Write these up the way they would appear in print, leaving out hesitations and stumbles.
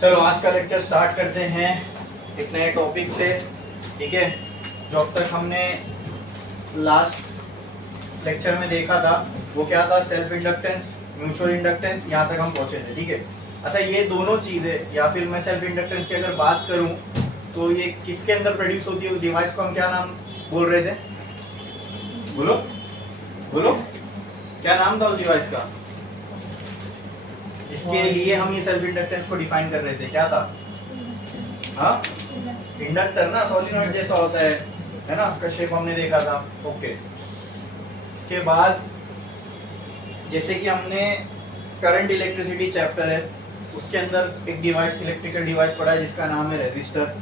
चलो आज का लेक्चर स्टार्ट करते हैं एक नए टॉपिक से। ठीक है, जो अब तक हमने लास्ट लेक्चर में देखा था वो क्या था, सेल्फ इंडक्टेंस, म्यूचुअल इंडक्टेंस, यहाँ तक हम पहुंचे थे। ठीक है, अच्छा ये दोनों चीजें, या फिर मैं सेल्फ इंडक्टेंस की अगर बात करूं तो ये किसके अंदर प्रोड्यूस होती है, उस डिवाइस को हम क्या नाम बोल रहे थे? बोलो बोलो, क्या नाम था उस डिवाइस का जिसके लिए हम ये सेल्फ इंडक्टेंस को डिफाइन कर रहे थे? क्या था? हाँ, इंडक्टर ना, सोलिनॉइड जैसा होता है ना, उसका शेप हमने देखा था। ओके, इसके बाद जैसे कि हमने करंट इलेक्ट्रिसिटी चैप्टर है, उसके अंदर एक डिवाइस, इलेक्ट्रिकल डिवाइस पढ़ा है जिसका नाम है रेजिस्टर।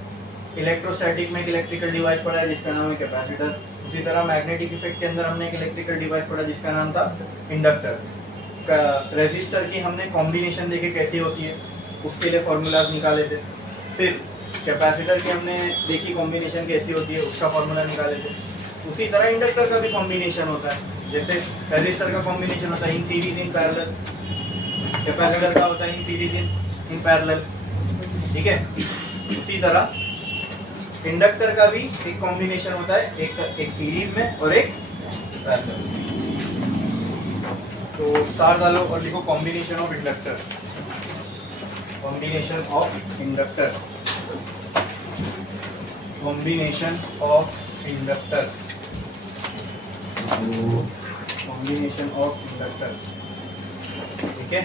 इलेक्ट्रोस्टैटिक में एक इलेक्ट्रिकल डिवाइस पढ़ा है जिसका नाम है कैपेसिटर। उसी तरह मैग्नेटिक इफेक्ट के अंदर हमने एक इलेक्ट्रिकल डिवाइस पढ़ा जिसका नाम था इंडक्टर। रेजिस्टर की हमने कॉम्बिनेशन देखे कैसी होती है, उसके लिए फॉर्मूलाज निकाले थे। फिर कैपेसिटर की हमने देखी कॉम्बिनेशन कैसी होती है, उसका फॉर्मूला निकाले थे। उसी तरह इंडक्टर का भी कॉम्बिनेशन होता है, जैसे रेजिस्टर का कॉम्बिनेशन होता है in series in parallel, capacitor का होता है इन सीरीज इन पैरेलल। ठीक है, उसी तरह इंडक्टर का भी एक कॉम्बिनेशन होता है, एक सीरीज में और एक पैरेलल। तो स्टार डालो और लिखो combination of inductor, combination of inductor, combination of inductors, combination of inductors. ठीक है,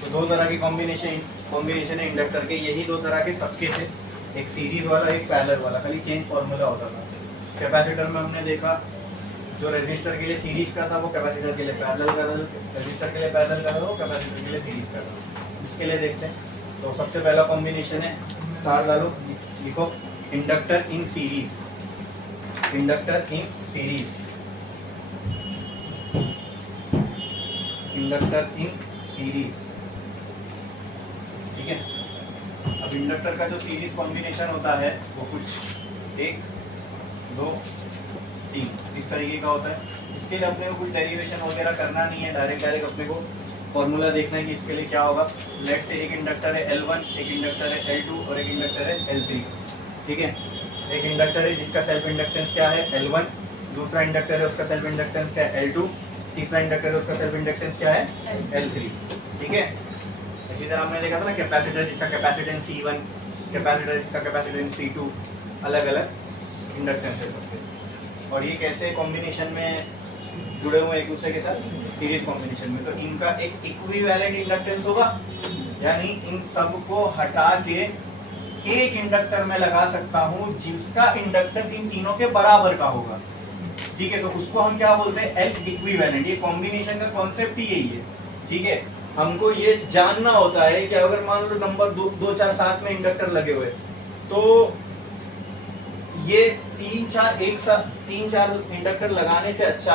तो दो तरह की कॉम्बिनेशन है इंडक्टर के, यही दो तरह के सबके थे, एक सीरीज वाला एक पैरेलल वाला, खाली चेंज फॉर्मूला होता था। कैपेसिटर में हमने देखा जो रेजिस्टर के लिए सीरीज का था वो कैपेसिटर के लिए पैरेलल का था, रेजिस्टर के लिए पैरेलल का था वो कैपेसिटर के लिए सीरीज का था। इसके लिए देखते हैं। तो सबसे पहला कॉम्बिनेशन है, स्टार डालो, लिखो inductor in series, inductor in series, inductor in series. ठीक है, अब इंडक्टर का जो सीरीज कॉम्बिनेशन होता है वो कुछ 1 2 3 इस तरीके का होता है। इसके लिए अपने को कुछ डेरिवेशन वगैरह करना नहीं है, डायरेक्ट अपने को फॉर्मूला देखना है कि इसके लिए क्या होगा। लेट से एक इंडक्टर है L1, एक इंडक्टर है L2 और एक इंडक्टर है L3। ठीक है, एक इंडक्टर है जिसका सेल्फ इंडक्टेंस क्या है L1, दूसरा इंडक्टर है उसका सेल्फ इंडक्टेंस क्या है L2, तीसरा इंडक्टर है उसका सेल्फ इंडक्टेंस क्या है L3। ठीक है, इसी तरह हमने देखा था ना कैपेसिटर जिसका कैपेसिटेंस C1, कैपेसिटर जिसका कैपेसिटेंस C2, अलग अलग इंडक्टेंस है सबके। और ये कैसे कॉम्बिनेशन में जुड़े हुए एक दूसरे के साथ, सीरीज कॉम्बिनेशन में। तो इनका एक इक्विवेलेंट इंडक्टेंस होगा, यानी इन सब को हटा के एक इंडक्टर में लगा सकता हूं जिसका इंडक्टेंस इन तीनों के बराबर का होगा। ठीक है, तो उसको हम क्या बोलते हैं, एल इक्विवेलेंट। ये कॉम्बिनेशन का कॉन्सेप्ट ही यही है। ठीक है, हमको ये जानना होता है कि अगर मान लो नंबर 2 4 7 में इंडक्टर लगे हुए, तो ये 3 4 इंडक्टर लगाने से अच्छा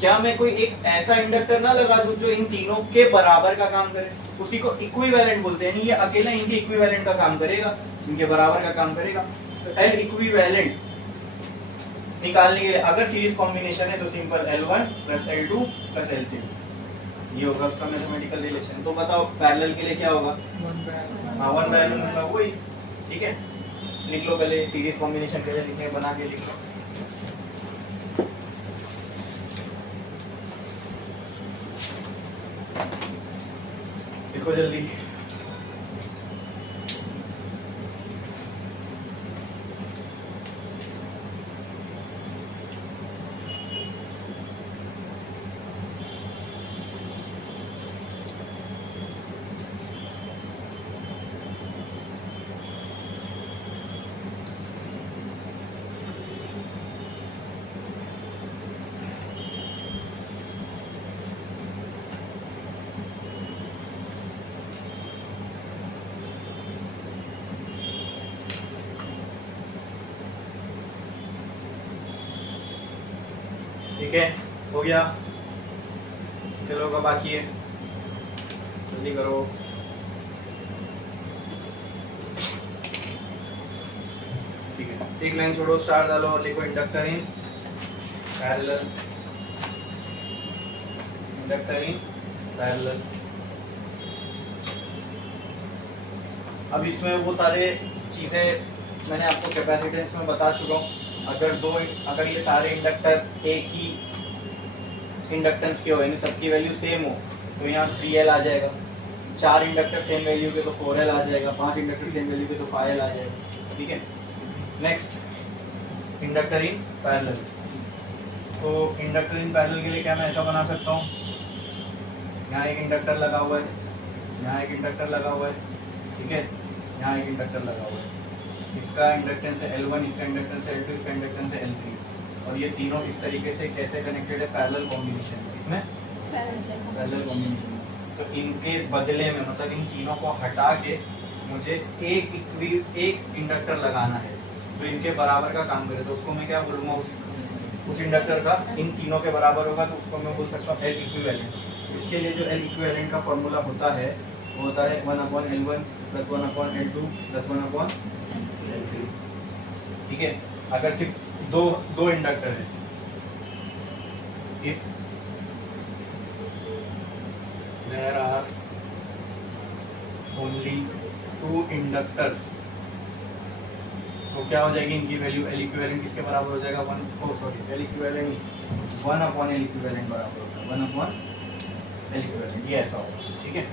क्या मैं कोई एक ऐसा इंडक्टर ना लगा दूं जो इन तीनों के बराबर का काम करे, उसी को इक्विवेलेंट बोलते हैं। ये अकेला इनके इक्विवेलेंट का काम करेगा, इनके बराबर का काम करेगा। तो एल इक्विवेलेंट निकालने के लिए अगर सीरीज कॉम्बिनेशन है तो simple L1 plus L2 plus L3, ये होगा उसका मैथमेटिकल रिलेशन। तो बताओ पैरेलल के लिए क्या होगा? हाँ, 1 पैरेलल होगा वही। ठीक है, लिख लो पहले सीरीज कॉम्बिनेशन के लिए लिखने बना के लिख लो। लिखो जल्दी। ठीक है, हो गया। चलो का बाकी है, जल्दी करो। ठीक है, एक लाइन छोड़ो, स्टार डालो, लिखो inductor in parallel, inductor in parallel. अब इसमें वो सारे चीज़ें मैंने आपको कैपेसिटेंस में बता चुका हूँ। अगर ये सारे इंडक्टर एक ही इंडक्टेंस के हो, यानी सबकी वैल्यू सेम हो, तो यहाँ 3L आ जाएगा। 4 इंडक्टर सेम वैल्यू के तो 4L आ जाएगा। 5 इंडक्टर सेम वैल्यू के तो 5L आ जाएगा। ठीक है। Next, inductor in parallel. तो इंडक्टर इन पैरेलल के लिए क्या मैं ऐसा बना सकता हूँ, यहाँ एक इंडक्टर लगा हुआ है, यहाँ एक इंडक्टर लगा हुआ है, ठीक है, यहाँ एक इंडक्टर लगा हुआ है। इसका इंडक्टेंस है L1, इसका इंडक्टेंस है L2, इसका इंडक्टेंस है L3, और ये तीनों इस तरीके से कैसे कनेक्टेड है, पैरेलल कॉम्बिनेशन में। इसमें पैरेलल कॉम्बिनेशन में, तो इनके बदले में, मतलब इन तीनों को हटा के मुझे एक इंडक्टर लगाना है जो इनके बराबर का काम करे। तो उसको मैं क्या बोलूँगा, उस इंडक्टर का इन तीनों के बराबर होगा, तो उसको मैं बोल सकता हूँ L इक्विवेलेंट। इसके लिए जो L इक्विवेलेंट का फॉर्मूला होता है वो होता है 1/L1 + 1/L2 + 1/L3। ठीक है। अगर सिर्फ दो इंडक्टर है, if there are only 2 inductors, तो क्या हो जाएगी इनकी वैल्यू, L इक्विवेलेंट किसके बराबर हो जाएगा, L इक्विवेलेंट 1/L इक्विवेलेंट बराबर होगा 1/L इक्विवेलेंट। ये ऐसा होगा। ठीक है।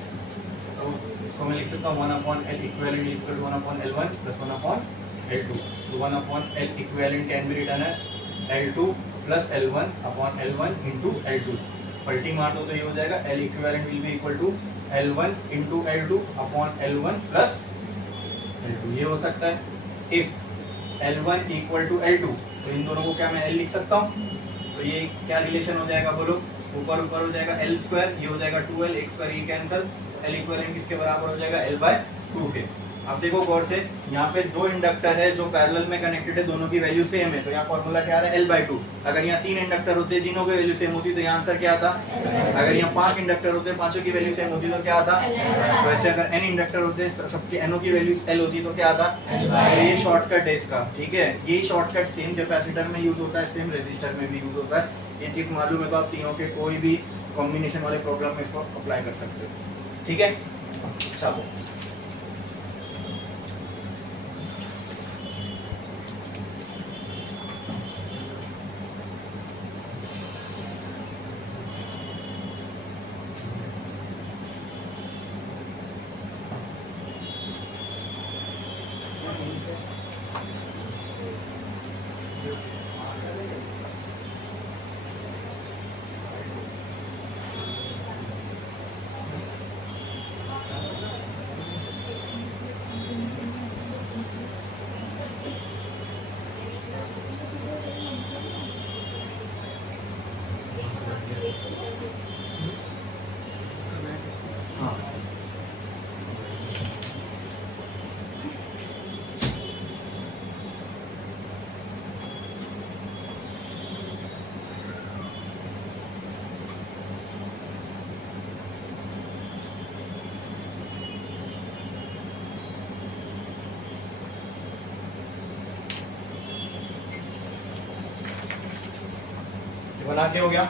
तो इसको मैं लिख सकता हूँ 1/L equivalent equal to 1/L1 + 1/L2। तो 1/L equivalent can be written as L2 + L1/L1 × L2। पलटी मार दो तो ये हो जाएगा L equivalent will be equal to L1 × L2/L1 + L2। ये हो सकता है। इफ L1 = L2, तो इन दोनों को क्या मैं L लिख सकता हूँ। तो ये क्या रिलेशन हो जाएगा, बोलो। ऊपर हो जाएगा L², ये हो जाएगा 2L, एक स्क्वायर ये कैंसिल। L इक्विवेलेंट किसके बराबर हो जाएगा, L/2 के। अब देखो गौर से, यहाँ पे 2 इंडक्टर है जो पैरेलल में कनेक्टेड है, दोनों की वैल्यू सेम है, तो यहाँ फॉर्मूला क्या आ रहा है, L/2। अगर यहाँ 3 इंडक्टर होते, तीनों की वैल्यू सेम होती, तो यहाँ आंसर क्या आता। अगर यहाँ 5 इंडक्टर होते, पांचों की वैल्यू सेम होती, तो क्या आता। वैसे अगर n इंडक्टर होते, सबके nों की वैल्यू L होती, तो क्या आता। तो ये शॉर्टकट है इसका। ठीक है। ये शॉर्टकट सेम कैपेसिटर में यूज होता है, सेम रेजिस्टर में भी यूज होता है। ये चीज मालूम है तो आप तीनों के कोई भी कॉम्बिनेशन वाले प्रोग्राम में इसको अप्लाई कर सकते हो। ठीक है। चलो, बना के हो गया।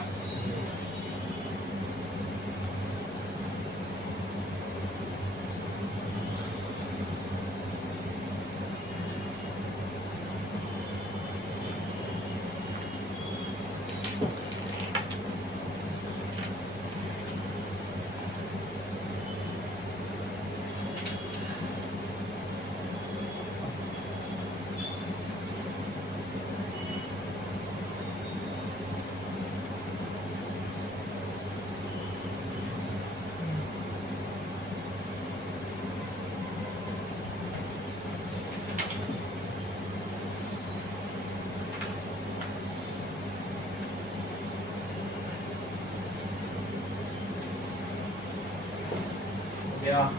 Yeah.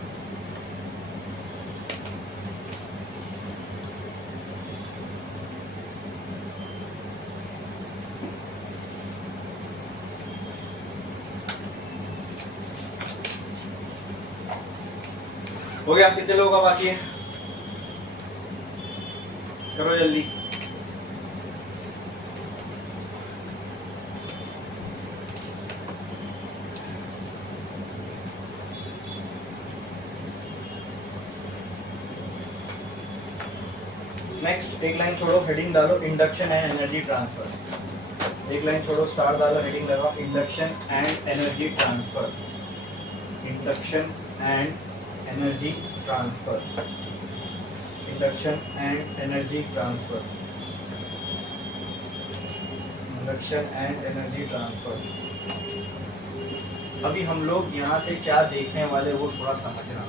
हो गया। कितने लोगों का बाकी है, करो जल्दी। नेक्स्ट एक लाइन छोड़ो, हेडिंग डालो इंडक्शन एंड एनर्जी ट्रांसफर। एक लाइन छोड़ो, स्टार डालो, हेडिंग लगाओ induction and energy transfer. Induction and energy transfer. Induction and energy transfer. Induction and energy transfer. अभी हम लोग यहाँ से क्या देखने वाले वो थोड़ा समझना।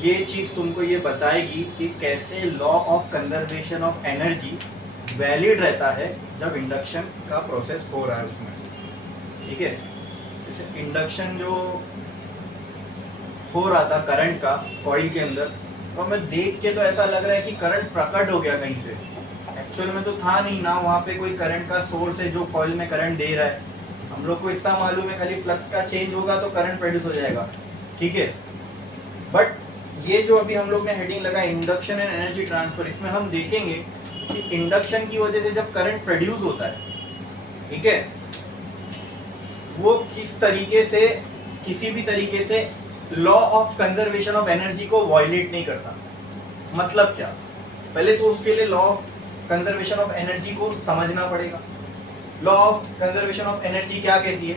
ये चीज तुमको ये बताएगी कि कैसे law of conservation of energy valid रहता है जब इंडक्शन का प्रोसेस हो रहा है उसमें। ठीक है, जैसे इंडक्शन जो हो रहा था करंट का कॉइल के अंदर, तो हमें देख के तो ऐसा लग रहा है कि करंट प्रकट हो गया कहीं से। एक्चुअल में तो था नहीं ना, वहां पे कोई करंट का सोर्स है जो कॉइल में करंट दे रहा है। हम लोग को इतना मालूम है खाली फ्लक्स का चेंज होगा तो करंट प्रोड्यूस हो जाएगा। ठीक है, बट ये जो अभी हम लोग ने हेडिंग लगा इंडक्शन एंड एनर्जी ट्रांसफर, इसमें हम देखेंगे कि इंडक्शन की वजह से जब करंट प्रोड्यूस होता है, ठीक है, वो किस तरीके से किसी भी तरीके से law of conservation of energy को वायलेट नहीं करता। मतलब क्या, पहले तो उसके लिए law of conservation of energy को समझना पड़ेगा। Law of conservation of energy क्या कहती है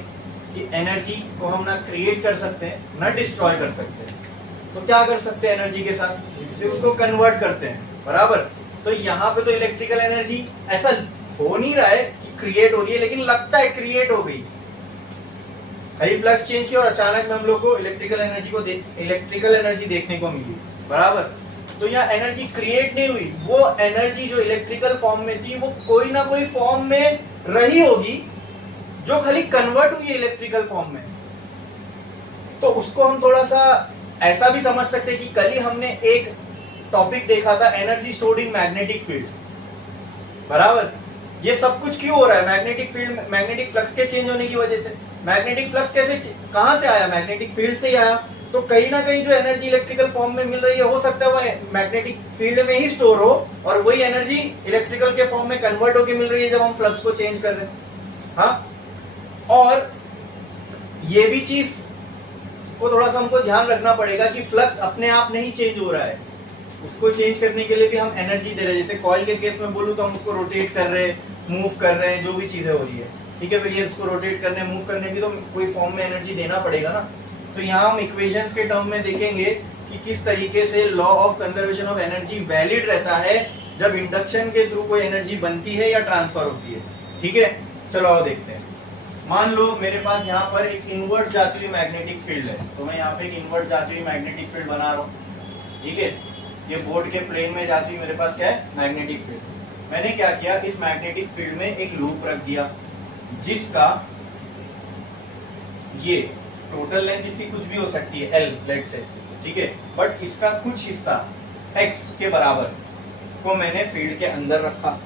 कि एनर्जी को हम ना क्रिएट कर सकते हैं ना डिस्ट्रॉय कर सकते हैं। तो क्या कर सकते हैं एनर्जी के साथ, तो उसको कन्वर्ट करते हैं, बराबर। तो यहाँ पे तो इलेक्ट्रिकल एनर्जी ऐसा हो नहीं रहा है कि क्रिएट हो रही है, लेकिन लगता है क्रिएट हो गई। खाली फ्लक्स चेंज किया और अचानक में हम लोग को इलेक्ट्रिकल एनर्जी देखने को मिली, बराबर। तो यहाँ एनर्जी क्रिएट नहीं हुई, वो एनर्जी जो इलेक्ट्रिकल फॉर्म में थी वो कोई ना कोई फॉर्म में रही होगी जो खाली कन्वर्ट हुई है इलेक्ट्रिकल फॉर्म में। तो उसको हम थोड़ा सा ऐसा भी समझ सकते हैं कि कल ही हमने एक टॉपिक देखा था energy stored in magnetic field, बराबर। ये सब कुछ क्यों हो रहा है, मैग्नेटिक फील्ड, मैग्नेटिक फ्लक्स के चेंज होने की वजह से। मैग्नेटिक फ्लक्स कैसे, कहां से आया, मैग्नेटिक फील्ड से ही आया। तो कहीं ना कहीं जो एनर्जी इलेक्ट्रिकल फॉर्म में मिल रही है, हो सकता है वो मैग्नेटिक फील्ड में ही स्टोर हो और वही एनर्जी इलेक्ट्रिकल के फॉर्म में कन्वर्ट होकर मिल रही है जब हम फ्लक्स को चेंज कर रहे हैं। हाँ, और ये भी चीज को थोड़ा सा हमको ध्यान रखना पड़ेगा कि फ्लक्स अपने आप नहीं चेंज हो रहा है, उसको चेंज करने के लिए भी हम एनर्जी दे रहे हैं। जैसे कॉइल के केस में बोलूं तो हम उसको रोटेट कर रहे हैं, मूव कर रहे हैं, जो भी चीजें हो रही है, ठीक है। तो ये उसको रोटेट करने, मूव करने की तो कोई फॉर्म में एनर्जी देना पड़ेगा ना। तो यहाँ हम इक्वेशंस के टर्म में देखेंगे कि किस तरीके से law of conservation of energy valid रहता है जब इंडक्शन के थ्रू कोई एनर्जी बनती है या ट्रांसफर होती है। ठीक है, चलो आओ देखते हैं। मान लो मेरे पास यहाँ पर एक इनवर्स जाती हुई मैग्नेटिक फील्ड है, तो मैं यहाँ पे एक इनवर्स जाती हुई मैग्नेटिक फील्ड बना रहा हूँ। ठीक है, ये बोर्ड के प्लेन में जाती हुई मेरे पास क्या है, मैग्नेटिक फील्ड। मैंने क्या किया, इस मैग्नेटिक फील्ड में एक लूप रख दिया जिसका ये टोटल लेंथ इसकी कुछ भी हो सकती है L लेट से, ठीक है, बट इसका कुछ हिस्सा x के बराबर को मैंने फील्ड के अंदर रखा,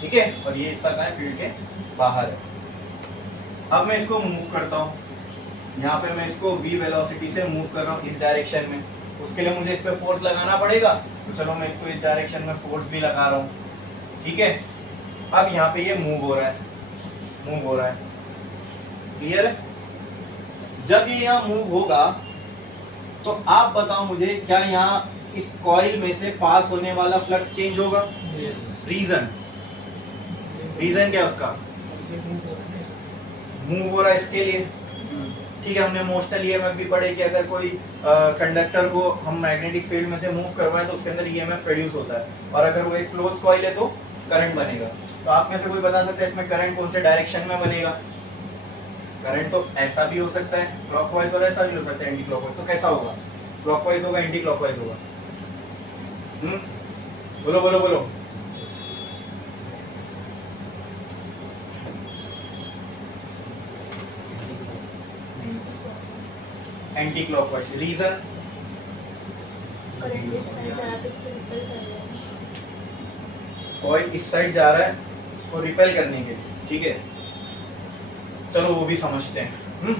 ठीक है, और ये हिस्सा का है फील्ड के बाहर है। अब मैं इसको मूव करता हूँ, यहाँ पे मैं इसको v वेलोसिटी से मूव कर रहा हूँ इस डायरेक्शन में। उसके लिए मुझे इस पे फोर्स लगाना पड़ेगा, तो चलो मैं इसको इस डायरेक्शन में फोर्स भी लगा रहा हूँ, ठीक है। अब यहाँ पे ये मूव हो रहा है, क्लियर है। जब ये यहाँ मूव होगा तो आप बताओ मुझे, क्या यहाँ इस कॉइल में से पास होने वाला फ्लक्स चेंज होगा? रीजन क्या उसका, मूव हो रहा है इसके लिए, ठीक है। हमने मोशनल ईएमएफ भी पढ़े कि अगर कोई कंडक्टर को हम मैग्नेटिक फील्ड में से मूव करवाएं तो उसके अंदर ईएमएफ प्रोड्यूस होता है, और अगर वो एक क्लोज कॉइल है तो करंट बनेगा। तो आप में से कोई बता सकता है इसमें करंट कौन से डायरेक्शन में बनेगा? करंट तो ऐसा भी हो सकता है क्लॉकवाइज और ऐसा भी हो सकता है एंटी क्लॉकवाइज। तो कैसा होगा, क्लॉकवाइज होगा, एंटी क्लॉकवाइज होगा? बोलो बोलो बोलो। Anti clockwise. रीजन, कॉइल इस साइड जा रहा है उसको रिपेल करने के लिए, ठीक है। चलो वो भी समझते हैं।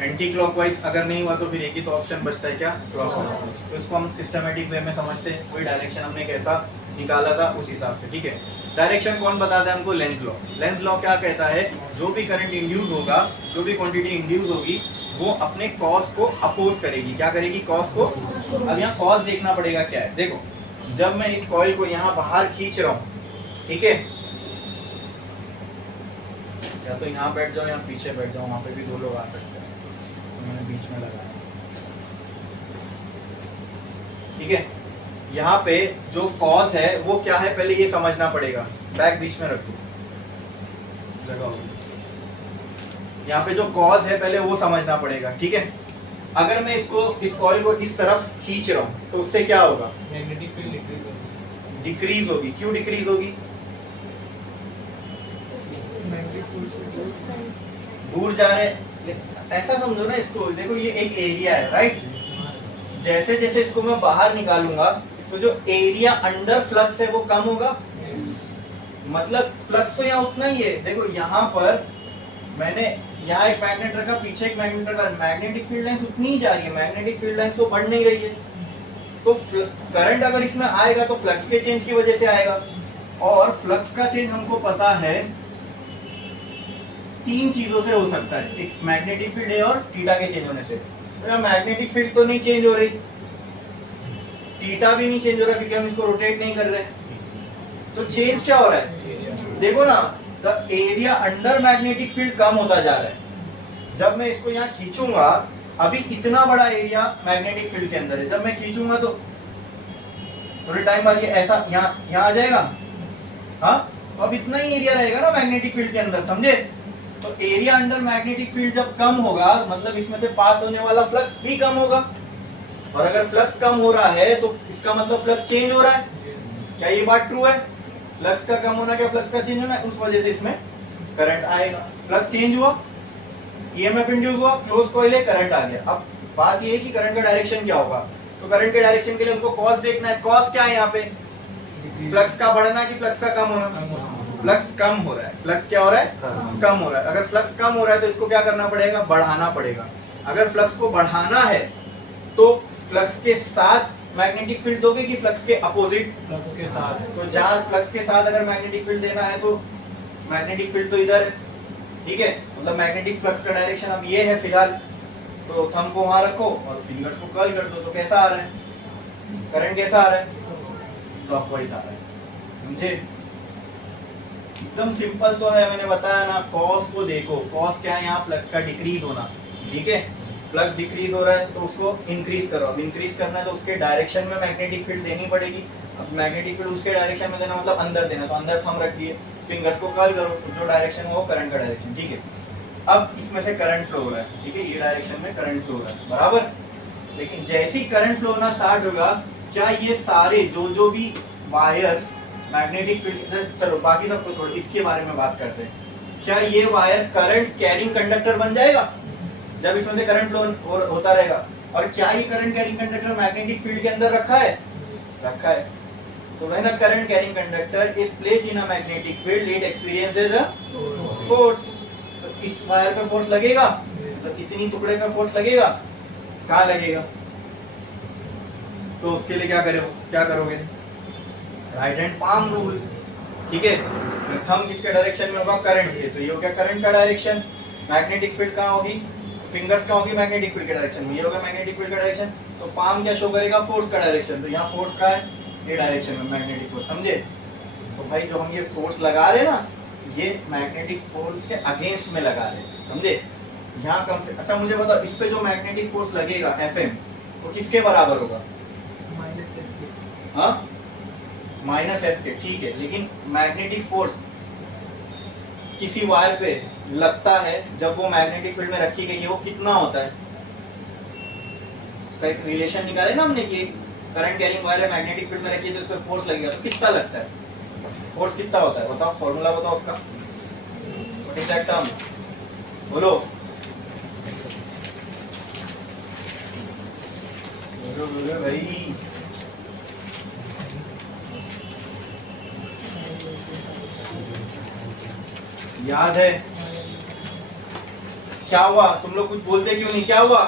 एंटी क्लॉकवाइज अगर नहीं हुआ तो फिर एक ही तो ऑप्शन बचता है, क्या? क्लॉकवाइज। तो इसको हम सिस्टमेटिक वे में समझते हैं, कोई डायरेक्शन हमने कैसा निकाला था उस हिसाब से, ठीक है। डायरेक्शन कौन बताता है हमको? Lenz law. लेंज लॉ क्या कहता है, जो भी करंट इंड्यूस होगा, जो भी क्वांटिटी इंड्यूस होगी, वो अपने कॉस को अपोज करेगी। क्या करेगी? कॉस को। अब यहाँ कॉस देखना पड़ेगा क्या है। देखो, जब मैं इस कॉइल को यहाँ बाहर खींच रहा हूँ, ठीक है, या तो यहाँ बैठ जाओ या पीछे बैठ जाओ, वहां पे भी दो लोग आ सकते हैं, तो मैंने बीच में लगाया, ठीक है। यहाँ पे जो कॉज है वो क्या है पहले ये समझना पड़ेगा। बैक बीच में रखो, जगह होगी। यहाँ पे जो कॉज है पहले वो समझना पड़ेगा, ठीक है। अगर मैं इसको, इस कॉइल को इस तरफ खींच रहा हूँ तो उससे क्या होगा? मैग्नेटिक फील्ड डिक्रीज होगी। क्यों डिक्रीज होगी? दूर जा रहे, ऐसा समझो ना इसको। देखो ये एक एरिया है, राइट। जैसे जैसे इसको मैं बाहर निकालूंगा तो जो एरिया अंडर फ्लक्स है वो कम होगा। मतलब फ्लक्स तो यहाँ उतना ही है। देखो यहाँ पर मैंने यहाँ एक मैग्नेट रखा, पीछे एक मैग्नेट रखा, मैग्नेटिक फील्ड लाइंस उतनी ही जा रही है, मैग्नेटिक फील्ड लाइंस तो बढ़ नहीं रही है। तो करंट अगर इसमें आएगा तो फ्लक्स के चेंज की वजह से आएगा। और फ्लक्स का चेंज हमको पता है 3 चीजों से हो सकता है। एक मैग्नेटिक फील्ड है और थीटा के चेंज होने से। तो मैग्नेटिक फील्ड तो नहीं चेंज हो रही, थीटा भी नहीं चेंज हो रहा क्योंकि हम इसको रोटेट नहीं कर रहे। तो चेंज क्या हो रहा है? देखो ना, the area under magnetic field कम होता जा रहा है। जब मैं इसको यहाँ खींचूंगा, अभी इतना बड़ा एरिया मैग्नेटिक फील्ड के अंदर है, जब मैं खींचूंगा तो थोड़े टाइम बाद ये ऐसा यहाँ आ जाएगा। हाँ, तो अब इतना ही एरिया रहेगा ना मैग्नेटिक फील्ड के अंदर, समझे। तो एरिया अंडर मैग्नेटिक फील्ड जब कम होगा मतलब इसमें से पास होने वाला फ्लक्स भी कम होगा। और अगर फ्लक्स कम हो रहा है तो इसका मतलब फ्लक्स चेंज हो रहा है। क्या ये बात ट्रू है? फ्लक्स का कम होना क्या फ्लक्स का चेंज होना है, उस वजह से इसमें करंट आएगा। फ्लक्स चेंज हुआ, ईएमएफ इंड्यूस हुआ, क्लोज कॉइल है, करंट आ गया। अब बात ये है कि करंट का डायरेक्शन क्या होगा। तो करंट के डायरेक्शन के लिए हमको कॉस देखना है। कॉस क्या है यहाँ पे? फ्लक्स का बढ़ना कि फ्लक्स का कम होना? फ्लक्स कम हो रहा है। फ्लक्स क्या हो रहा है? कम हो रहा है। अगर फ्लक्स कम हो रहा है तो इसको क्या करना पड़ेगा? बढ़ाना पड़ेगा। अगर फ्लक्स को बढ़ाना है तो फ्लक्स के साथ मैग्नेटिक फील्ड दोगे कि फ्लक्स के अपोजिट? फ्लक्स के साथ। तो जहां फ्लक्स के साथ अगर मैग्नेटिक फील्ड देना है तो मैग्नेटिक फील्ड तो इधर है, ठीक है। मतलब मैग्नेटिक फ्लक्स का डायरेक्शन अब ये है फिलहाल। तो थंब को वहां रखो और फिंगर्स को कर्ल कर दो। तो कैसा आ रहा है? करंट कैसा आ रहा है? क्लॉकवाइज आ रहा है, समझे। एकदम सिंपल तो है, मैंने बताया ना। कॉस को देखो, कॉस क्या है यहाँ? फ्लक्स का डिक्रीज होना, ठीक है। फ्लक्स डिक्रीज हो रहा है तो उसको इंक्रीज करो। अब इंक्रीज करना है तो उसके डायरेक्शन में मैग्नेटिक फील्ड देनी पड़ेगी। अब मैग्नेटिक फील्ड उसके डायरेक्शन में देना मतलब अंदर देना, तो अंदर थंब रख दिए, फिंगर्स को कर्ल करो, तो जो डायरेक्शन है वो करंट का डायरेक्शन, ठीक है। अब इसमें से करंट फ्लो हो रहा है, ठीक है, ये डायरेक्शन में करंट फ्लो हो रहा है, बराबर। लेकिन जैसे ही करंट फ्लो होना स्टार्ट होगा, क्या ये सारे जो भी वायर्स मैग्नेटिक फील्ड, चलो बाकी सबको छोड़ो, इसके बारे में बात करते हैं। क्या ये वायर करंट कैरिंग कंडक्टर बन जाएगा जब इसमें से करंट फ्लो होता रहेगा? और क्या ये current carrying conductor magnetic field के अंदर रखा है? रखा है। तो when a current carrying conductor is placed in a magnetic field, it experiences a force. तो इस वायर पे फोर्स लगेगा, तो इतनी टुकड़े पे फोर्स लगेगा। कहाँ लगेगा? तो उसके लिए क्या करोगे? राइट हैंड पाम रूल, ठीक है। थंब किसके डायरेक्शन में होगा? करंट के। तो ये हो गया करंट का डायरेक्शन। मैग्नेटिक फील्ड कहाँ होगी? फिंगर्स कहाँ होगी? मैग्नेटिक फील्ड के डायरेक्शन में। ये होगा मैग्नेटिक फील्ड का डायरेक्शन। तो पाम क्या शो करेगा? फोर्स का डायरेक्शन। तो यहाँ फोर्स का है, ये डायरेक्शन में मैग्नेटिक फोर्स, समझे। तो भाई जो हम ये फोर्स लगा रहे ना, ये मैग्नेटिक फोर्स के अगेंस्ट में लगा रहे, समझे। यहाँ कम से, अच्छा मुझे बताओ, इस पे जो मैग्नेटिक फोर्स लगेगा Fm, वो किसके बराबर होगा? हाँ, माइनस एफ के, ठीक है। लेकिन मैग्नेटिक फोर्स किसी वायर पे लगता है जब वो मैग्नेटिक फील्ड में रखी गई है, वो कितना होता है? उसका एक रिलेशन निकाले ना हमने कि करंट कैरिंग वायर है, मैग्नेटिक फील्ड में रखी है, तो उसमें फोर्स लगेगा, तो कितना लगता है? फोर्स कितना होता है बताओ, फॉर्मूला बताओ उसका। What is that term? बोलो बोलो बोलो भाई। याद है? क्या हुआ? तुम लोग कुछ बोलते क्यों नहीं? क्या हुआ?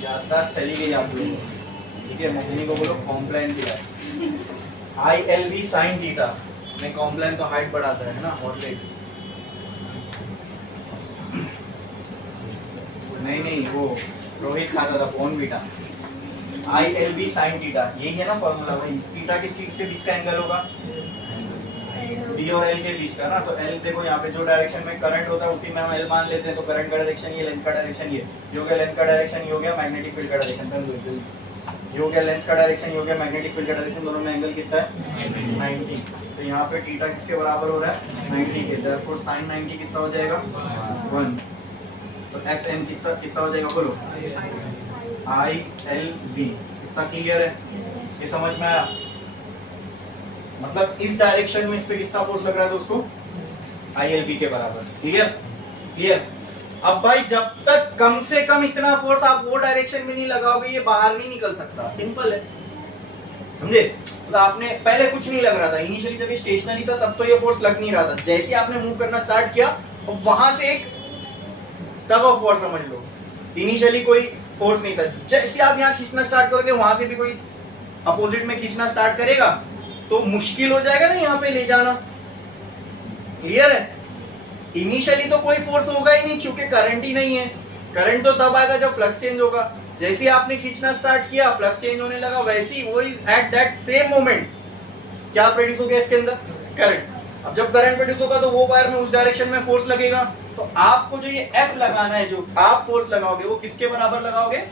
याददाश्त चली गई आप लोगों को, ठीक है। मम्मी को बोलो कॉम्प्लाइन किया है। ILV sin theta. नहीं, कॉम्प्लाइन तो हाइट बढ़ाता है ना, और लेग्स। नहीं वो रोहित खाता था phone beta, ILB sine theta, यही है ना फॉर्मूला। वही थीटा किसके बीच का एंगल होगा, D और L के बीच का ना। तो L देखो यहाँ पे जो डायरेक्शन में करंट होता है उसी में हम L मान लेते हैं। तो करंट का डायरेक्शन ये, लेंथ का डायरेक्शन ये हो गया, लेंथ का डायरेक्शन ये हो गया, मैग्नेटिक फील्ड का डायरेक्शन ये हो गया, लेंथ का डायरेक्शन ये हो गया, मैग्नेटिक फील्ड का डायरेक्शन, दोनों में एंगल कितना है 90। तो यहाँ पे थीटा किसके बराबर हो रहा है 90 के, देयरफॉर sin 90 कितना हो जाएगा 1। तो FM कितना हो जाएगा बोलो, ILB। कितना क्लियर है, ये समझ में आया। मतलब इस डायरेक्शन में इस पे कितना फोर्स लग रहा है दोस्तों, ILB के बराबर। क्लियर। अब भाई जब तक कम से कम इतना फोर्स आप वो डायरेक्शन में नहीं लगाओगे ये बाहर नहीं निकल सकता, सिंपल है, समझे। तो आपने पहले कुछ नहीं लग रहा था, इनिशियली जब ये स्टेशनरी था तब तो ये फोर्स लग नहीं रहा था। जैसे आपने मूव करना स्टार्ट किया और वहां से एक टग ऑफ वॉर समझ लो, इनिशियली कोई फोर्स नहीं था। जैसे आप यहाँ खींचना स्टार्ट करोगे वहां से भी कोई अपोजिट में खींचना स्टार्ट करेगा तो मुश्किल हो जाएगा ना यहाँ पे ले जाना। क्लियर है। इनिशियली तो कोई फोर्स होगा ही नहीं क्योंकि करंट ही नहीं है। करंट तो तब आएगा जब फ्लक्स चेंज होगा। जैसे आपने खींचना स्टार्ट किया फ्लक्स चेंज होने लगा, वैसे ही वही एट दैट सेम मोमेंट क्या प्रोड्यूस हो गया इसके अंदर, करंट। अब जब करंट प्रोड्यूस होगा तो वो वायर में उस डायरेक्शन में फोर्स लगेगा। तो आपको जो ये F लगाना है, जो आप फोर्स लगाओगे वो किसके बराबर लगाओगे,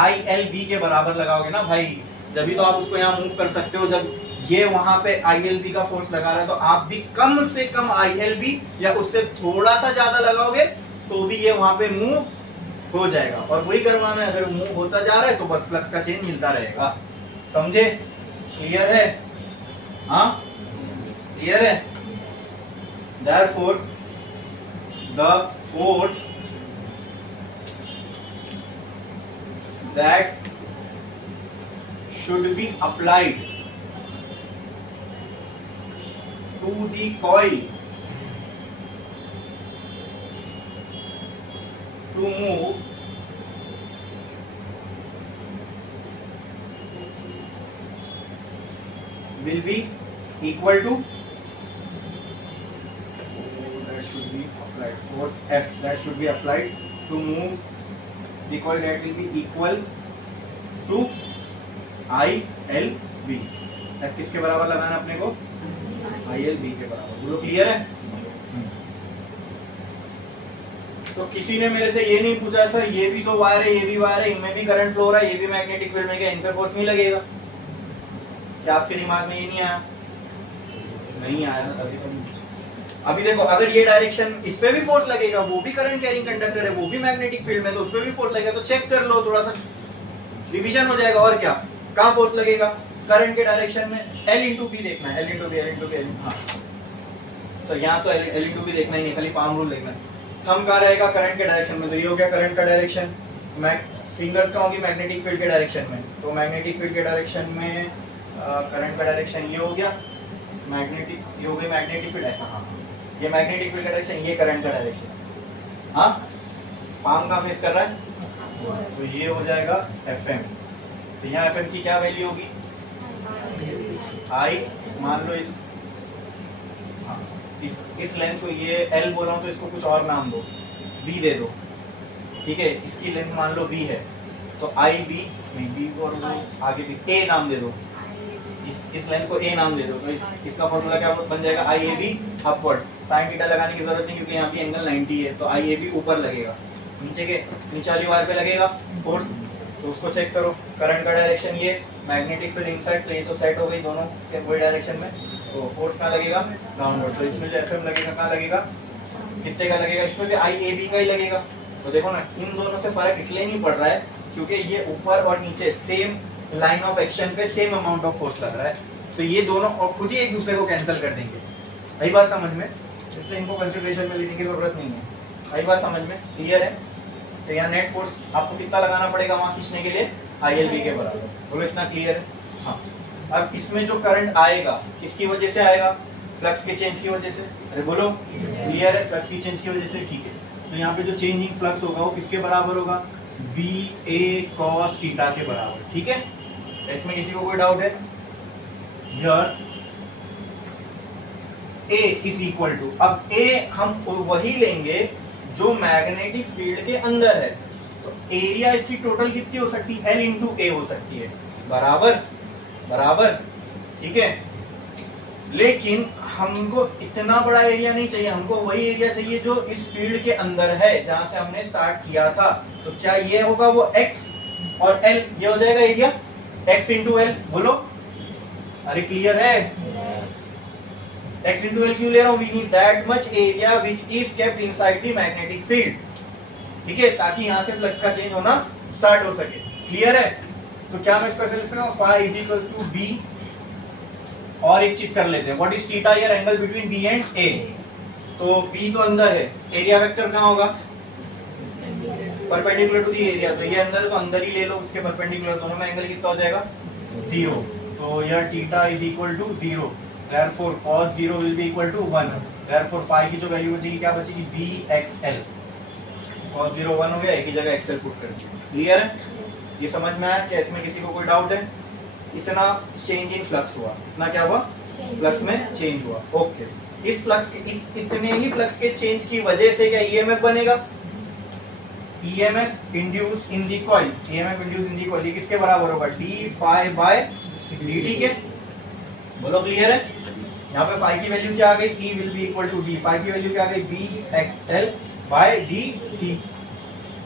ILB के बराबर लगाओगे ना भाई। जब तो आप उसको यहाँ मूव कर सकते हो। जब ये वहां पे ILB का फोर्स लगा रहा है तो आप भी कम से कम ILB या उससे थोड़ा सा ज्यादा लगाओगे तो भी ये वहां पे मूव हो जाएगा। और वही करवाना है, अगर मूव होता जा रहा है तो बस फ्लक्स का चेंज मिलता रहेगा। समझे, क्लियर है। हाँ क्लियर है। Therefore the force that should be applied to the coil to move will be equal to, that should be applied, force F that should be applied to move the coil, that will be equal to ILB। F किसके बराबर लगाना अपने को, ILB के बराबर। बोलो clear है। तो किसी ने मेरे से ये नहीं पूछा सर ये भी तो वायर है, ये भी वायर है, इनमें भी करंट फ्लो हो रहा है, ये भी मैग्नेटिक फील्ड में, क्या इन पे फोर्स नहीं लगेगा? क्या आपके दिमाग में ये नहीं आया? नहीं आया ना, तभी तो। अभी देखो अगर ये डायरेक्शन, इस पे भी फोर्स लगेगा, वो भी करंट कैरिंग कंडक्टर है, वो भी मैग्नेटिक फील्ड में, तो उस पे भी फोर्स लगेगा। तो चेक कर लो, थोड़ा सा रिवीजन हो जाएगा। और क्या, कहाँ फोर्स लगेगा, करंट के डायरेक्शन में। L इंटू बी देखना है, L into B, L into B. हाँ सर यहाँ तो L इंटू बी देखना ही नहीं, खाली पाम रूल देखना है। थंब कहाँ रहेगा, करंट के डायरेक्शन में। तो ये हो गया करंट का डायरेक्शन। फिंगर्स कहाँ होगी, मैग्नेटिक फील्ड के डायरेक्शन में। तो मैग्नेटिक फील्ड के डायरेक्शन में करंट का डायरेक्शन ये हो गया, मैग्नेटिक, ये हो गई मैग्नेटिक फील्ड ऐसा। हाँ ये मैग्नेटिक फील्ड का डायरेक्शन, ये करंट का डायरेक्शन। हाँ पाम कहाँ फेस कर रहा है, तो ये हो जाएगा FM। तो यहाँ FM की क्या वैल्यू होगी, I मान लो इस लेंथ को, ये L बोल रहा हूँ तो इसको कुछ और नाम दो, B दे दो, ठीक है। इसकी लेंथ मान लो B है तो IB, नहीं B को आगे भी A नाम दे दो, इस लेंथ को A नाम दे दो। तो इसका फॉर्मूला क्या बन जाएगा, IAB अपवर्ड। साइन थीटा लगाने की जरूरत नहीं क्योंकि यहाँ भी एंगल 90 है, तो IAB ऊपर लगेगा, नीचे वाली वायर पे लगेगा फोर्स। तो उसको चेक करो, करंट का डायरेक्शन ये, मैग्नेटिक फील्ड इनसाइड, तो ये तो सेट हो गई दोनों वही डायरेक्शन में। तो फोर्स कहाँ लगेगा, डाउनवर्ड। तो इसमें जो FM लगेगा कहाँ लगेगा, कितने का लगेगा, इसमें भी IAB का ही लगेगा। तो देखो ना, इन दोनों से फर्क इसलिए नहीं पड़ रहा है क्योंकि ये ऊपर और नीचे सेम लाइन ऑफ एक्शन पे सेम अमाउंट ऑफ फोर्स लग रहा है। तो ये दोनों और खुद ही एक दूसरे को कैंसिल कर देंगे। सही बात समझ में, इसलिए इनको कंसिडरेशन में लेने की जरूरत नहीं है। सही बात समझ में, क्लियर है। तो यहाँ नेट फोर्स आपको कितना लगाना पड़ेगा वहां खींचने के लिए, ILB के बराबर। बोलो इतना क्लियर है। हाँ अब इसमें जो करंट आएगा किसकी वजह से आएगा, फ्लक्स के चेंज की वजह से। अरे बोलो क्लियर है, फ्लक्स की चेंज की वजह से, ठीक है। तो यहाँ पे जो चेंजिंग फ्लक्स होगा वो किसके बराबर होगा, BA cos थीटा के बराबर, ठीक है। इसमें किसी को कोई डाउट है, here A is equal to, अब A हम वही लेंगे जो मैग्नेटिक फील्ड के अंदर है, तो एरिया इसकी टोटल कितनी हो सकती है? L इंटू ए हो सकती है, बराबर बराबर, ठीक है। लेकिन हमको इतना बड़ा एरिया नहीं चाहिए, हमको वही एरिया चाहिए जो इस फील्ड के अंदर है, जहां से हमने स्टार्ट किया था। तो क्या ये होगा वो x और l, ये हो जाएगा एरिया x इंटू एल। बोलो, अरे क्लियर है? x इंटू एल क्यों ले रहा हूं? We need that much area which is kept inside the magnetic field, ठीक है, ताकि यहां से फ्लक्स का चेंज होना स्टार्ट हो सके। क्लियर है? तो क्या मैं इसको ऐसे लिख सकता हूं, phi is equal to B, और एक चीज कर लेते हैं, what is theta here, angle between B and A. तो बी तो अंदर है, एरिया वेक्टर कहां होगा? परपेंडिकुलर टू द एरिया, तो ये अंदर है तो अंदर ही ले लो, उसके परपेंडिकुलर, दोनों में एंगल कितना हो जाएगा? 0। तो यह theta is equal to 0, therefore cos 0 will be equal to 1, therefore phi की जो वैल्यू बचेगी क्या बचेगी? bxl। cos 0 1 हो गया, एक ही जगह xl पुट कर दिया। क्लियर है? ये समझ में आया? क्या इसमें किसी को कोई डाउट है? इतना चेंज इन फ्लक्स हुआ, इतना क्या हुआ? फ्लक्स में चेंज हुआ। ओके, इस फ्लक्स के इतने ही फ्लक्स के चेंज की वजह से क्या ईएमएफ बनेगा? EMF induce in the coil, EMF induce in the coil, ये किसके बराबर होगा? डी फाई बाय dt के। बोलो क्लियर है? यहाँ पे फाई की वैल्यू क्या आ गई? E will be equal to d, phi की वैल्यू क्या आ गई? bxl by dt।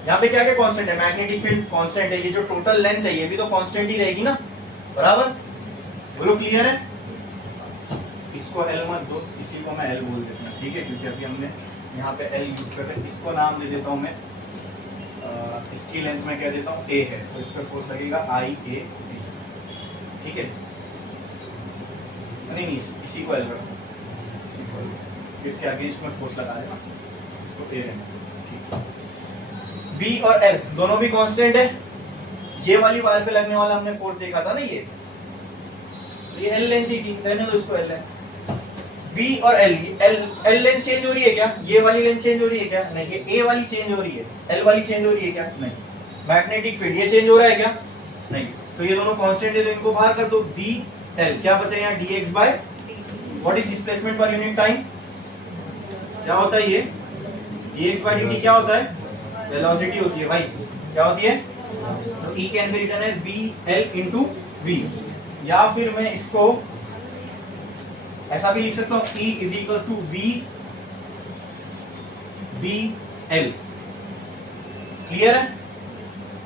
यहाँ पे क्या क्या कांस्टेंट है? मैग्नेटिक फील्ड कांस्टेंट है, ये जो टोटल लेंथ है ये भी तो कांस्टेंट ही रहेगी ना, बराबर। बोलो क्लियर है? इसको L मत दो, इसी को मैं L बोल देता हूँ, ठीक है, क्योंकि अभी हमने यहाँ पे L यूज कर रहे हैं। इसको नाम दे देता हूँ मैं, इसकी लेंथ में कह देता हूँ A है, तो इस पर फोर्स लगेगा IA, ठीक है। नहीं, इसी को L रखो, इसी को L, इसके अगेंस्ट में फोर्स लगा देना, इसको A रहना, ठीक। B और L दोनों भी कांस्टेंट है। ये वाली वायर पे लगने वाला हमने फोर्स देखा था ना, ये L लेंथ ही थी, रहने दो इसको L लेंथ। B और L लेंथ चेंज हो रही है क्या? ये वाली लेंथ चेंज हो रही है क्या? नहीं। ये A वाली चेंज हो रही है, L वाली चेंज हो रही है क्या? नहीं। मैग्नेटिक फील्ड ये चेंज हो रहा है क्या? नहीं। तो ये दोनों कांस्टेंट है, तो इनको बाहर कर दो। B L क्या बचा यहाँ? dx by, what is displacement per unit time? क्या होता है ये? dx बाय dt क्या होता है? वेलोसिटी होती है भाई, क्या होती है? तो E can be written as BL into V, या फिर मैं इसको ऐसा भी लिख सकता हूँ, E is equal to V BL। Clear है?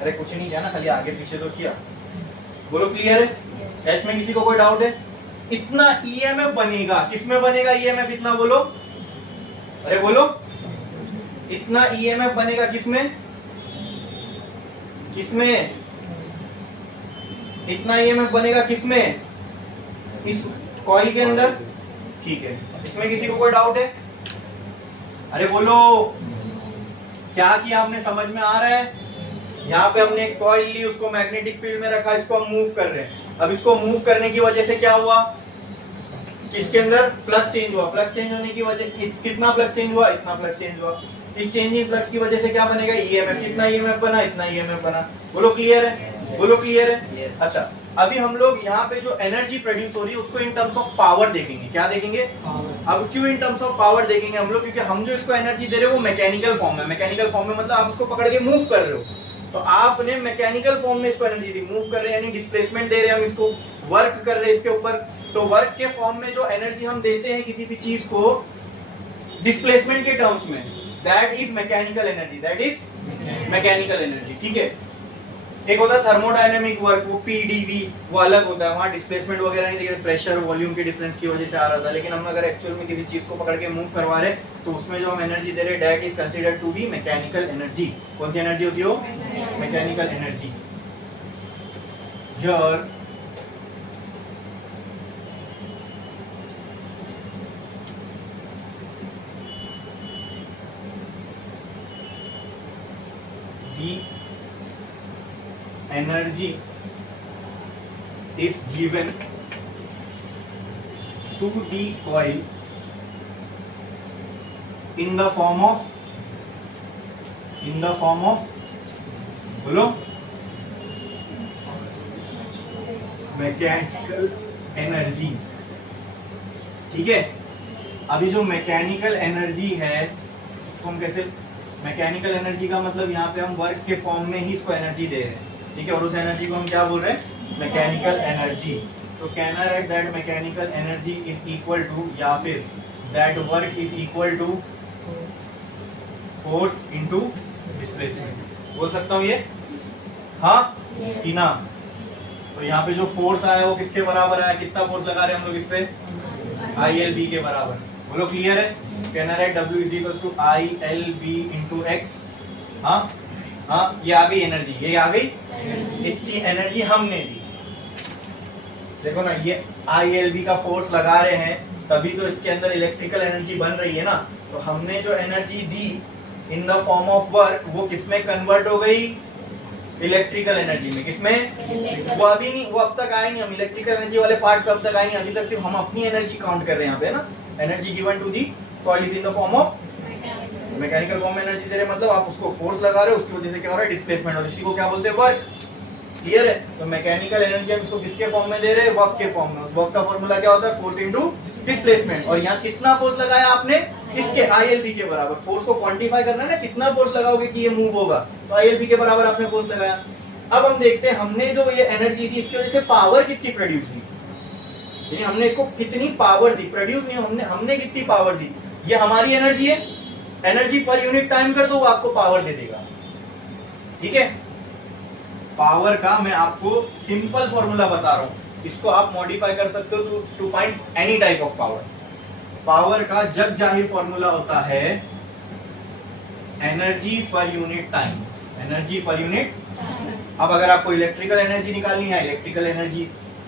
अरे कुछ नहीं किया ना, खाली आगे पीछे तो किया। बोलो क्लियर है? इसमें किसी को कोई डाउट है? इतना ईएमएफ बनेगा, किसमें बनेगा ईएमएफ? इतना बोलो, अरे बोलो, इतना ईएमएफ बनेगा किसमें? किसमें इतना ईएमएफ बनेगा? किसमें? इस कॉइल के अंदर, ठीक है। इसमें किसी को कोई डाउट है? अरे बोलो, क्या किया हमने? समझ में आ रहा है? यहाँ पे हमने एक कॉइल ली, उसको मैग्नेटिक फील्ड में रखा, इसको हम मूव कर रहे हैं। अब इसको मूव करने की वजह से क्या हुआ? किसके अंदर फ्लक्स चेंज हुआ। फ्लक्स चेंज होने की वजह, कितना फ्लक्स चेंज हुआ? इतना फ्लक्स चेंज हुआ। इस चेंजिंग फ्लक्स की वजह से क्या बनेगा? ईएमएफ। कितना ईएमएफ बना? इतना ईएमएफ बना। बोलो क्लियर है? बोलो क्लियर है? अच्छा, अभी हम लोग यहाँ पे जो एनर्जी प्रोड्यूस हो रही है उसको इन टर्म्स ऑफ पावर देखेंगे। क्या देखेंगे? अब क्यों इन टर्म्स ऑफ पावर देखेंगे हम लोग? क्योंकि हम जो इसको एनर्जी दे रहे हो वो मैकेनिकल फॉर्म में। मैकेनिकल फॉर्म में मतलब आप उसको पकड़ के मूव कर रहे हो, तो आपने मैकेनिकल फॉर्म में इसको एनर्जी दी। मूव कर रहे हैं यानी डिस्प्लेसमेंट दे रहे हैं हम इसको, वर्क कर रहे हैं इसके ऊपर। तो वर्क के फॉर्म में जो एनर्जी हम देते हैं किसी भी चीज को डिस्प्लेसमेंट के टर्म्स में, that is mechanical energy, that is mechanical energy, ठीक है। एक होता है थर्मोडायनेमिक वर्क, वो PdV, वो अलग होता है, वहां डिस्प्लेसमेंट वगैरह नहीं देखते, प्रेशर वॉल्यूम के डिफरेंस की वजह से आ रहा था। लेकिन हम अगर एक्चुअल में किसी चीज को पकड़ के मूव करवा रहे तो उसमें जो हम एनर्जी दे रहे हैं that is considered to be mechanical energy. कौन सी एनर्जी होती हो? Mechanical energy. Here energy is given to the coil in the form of बोलो मैकेनिकल एनर्जी, ठीक है। अभी जो मैकेनिकल एनर्जी है इसको हम कैसे मैकेनिकल एनर्जी का मतलब यहाँ पे हम वर्क के फॉर्म में ही इसको एनर्जी दे रहे हैं, ठीक है, और उस एनर्जी को हम क्या बोल रहे हैं, मैकेनिकल एनर्जी। तो कहना है that mechanical energy is equal to, या फिर that work is equal to force into displacement. बोल सकता हूँ ये, हाँ कि ना? तो यहाँ पे जो फोर्स आया वो किसके बराबर आया, कितना फोर्स लगा रहे हैं हम लोग इस पे, ILB के बराबर। बोलो क्लियर है? कहना है W is equal to ILB into x. हाँ हाँ, ये आ गई एनर्जी, ये आ गई, इतनी एनर्जी हमने दी। देखो ना, ये ILB का फोर्स लगा रहे हैं तभी तो इसके अंदर इलेक्ट्रिकल एनर्जी बन रही है ना। तो हमने जो energy the in the form of work, वो किसमें कन्वर्ट हो गई, इलेक्ट्रिकल एनर्जी में। किसमें? वो अभी नहीं, वो अब तक आए नहीं, हम इलेक्ट्रिकल एनर्जी वाले पार्ट पे अब तक आए नहीं, अभी तक सिर्फ हम अपनी एनर्जी काउंट कर रहे हैं यहाँ पे ना। Energy given to the coil is in the form of mechanical form में एनर्जी दे रहे हैं, मतलब आप उसको फोर्स लगा रहे हो, उसकी वजह से क्या हो रहा है, डिस्प्लेसमेंट, और इसी को क्या बोलते हैं, वर्क। क्लियर है? तो मैकेनिकल एनर्जी हम इसको किसके फॉर्म में दे रहे हैं, वर्क के फॉर्म में। उस वर्क का फॉर्मूला क्या होता है, फोर्स इनटू डिस्प्लेसमेंट। और यहाँ कितना फोर्स लगाया आपने, इसके ILB के बराबर। फोर्स को क्वांटिफाई करना है ना, कितना फोर्स लगाओगे कि ये मूव होगा, तो ILB के बराबर आपने फोर्स लगाया। अब हम देखते हैं हमने जो ये एनर्जी दी, इसकी वजह से पावर कितनी प्रोड्यूस हुई, यानी हमने इसको कितनी पावर दी, प्रोड्यूस नहीं, हमने कितनी पावर दी। ये हमारी एनर्जी है, एनर्जी पर यूनिट टाइम कर दो, वो आपको पावर दे देगा। ठीक है, पावर का मैं आपको सिंपल फॉर्मूला बता रहा हूं, इसको आप मॉडिफाई कर सकते हो to find any type of power. Power का जग जाहिर फॉर्मूला होता है energy per unit time, energy per unit. अब अगर आपको इलेक्ट्रिकल एनर्जी निकालनी है, इलेक्ट्रिकल एनर्जी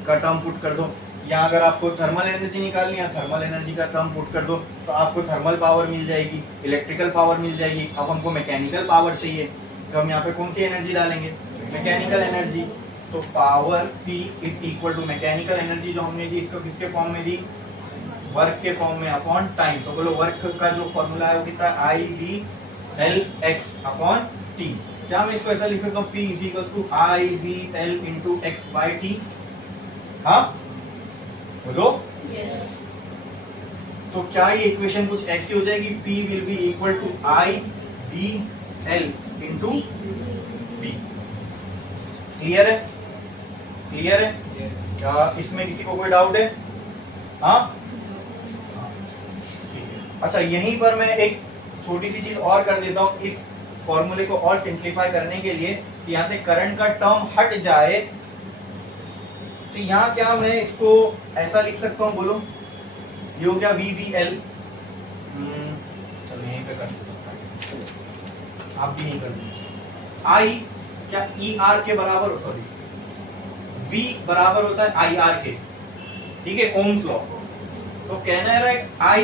का टर्म पुट कर दो, या अगर आपको थर्मल एनर्जी निकालनी है, थर्मल एनर्जी का टर्म पुट कर दो, तो आपको थर्मल पावर मिल जाएगी, इलेक्ट्रिकल पावर मिल जाएगी। अब हमको मैकेनिकल पावर चाहिए, तो हम यहाँ पे कौन सी एनर्जी डालेंगे, मैकेनिकल एनर्जी। तो power P is equal to mechanical energy जो हमने दी, इसको किसके फॉर्म में दी, वर्क के फॉर्म में, अपॉन टाइम। तो बोलो वर्क का जो फॉर्मूला है वो कितना है, IBLX अपॉन T। क्या मैं इसको ऐसा लिख सकता हूँ, P is equal to IBL into x by t. हाँ बोलो Yes. तो क्या ये इक्वेशन कुछ ऐसी हो जाएगी, P will be equal to IBL into B। Clear है? क्लियर है? क्या इसमें किसी को कोई डाउट है? हाँ ठीक है। अच्छा, यहीं पर मैं एक छोटी सी चीज और कर देता हूँ, इस फॉर्मूले को और सिंप्लीफाई करने के लिए, कि यहाँ से करंट का टर्म हट जाए। तो यहाँ क्या मैं इसको ऐसा लिख सकता हूँ, बोलो ये हो गया VBL। चलो यहीं पे कर देता हूँ, आप भी नहीं कर दीजिए। I क्या ER के बराबर, सॉरी V बराबर होता है IR के, ठीक है, ओम्स लॉ। तो कहना है राइट I,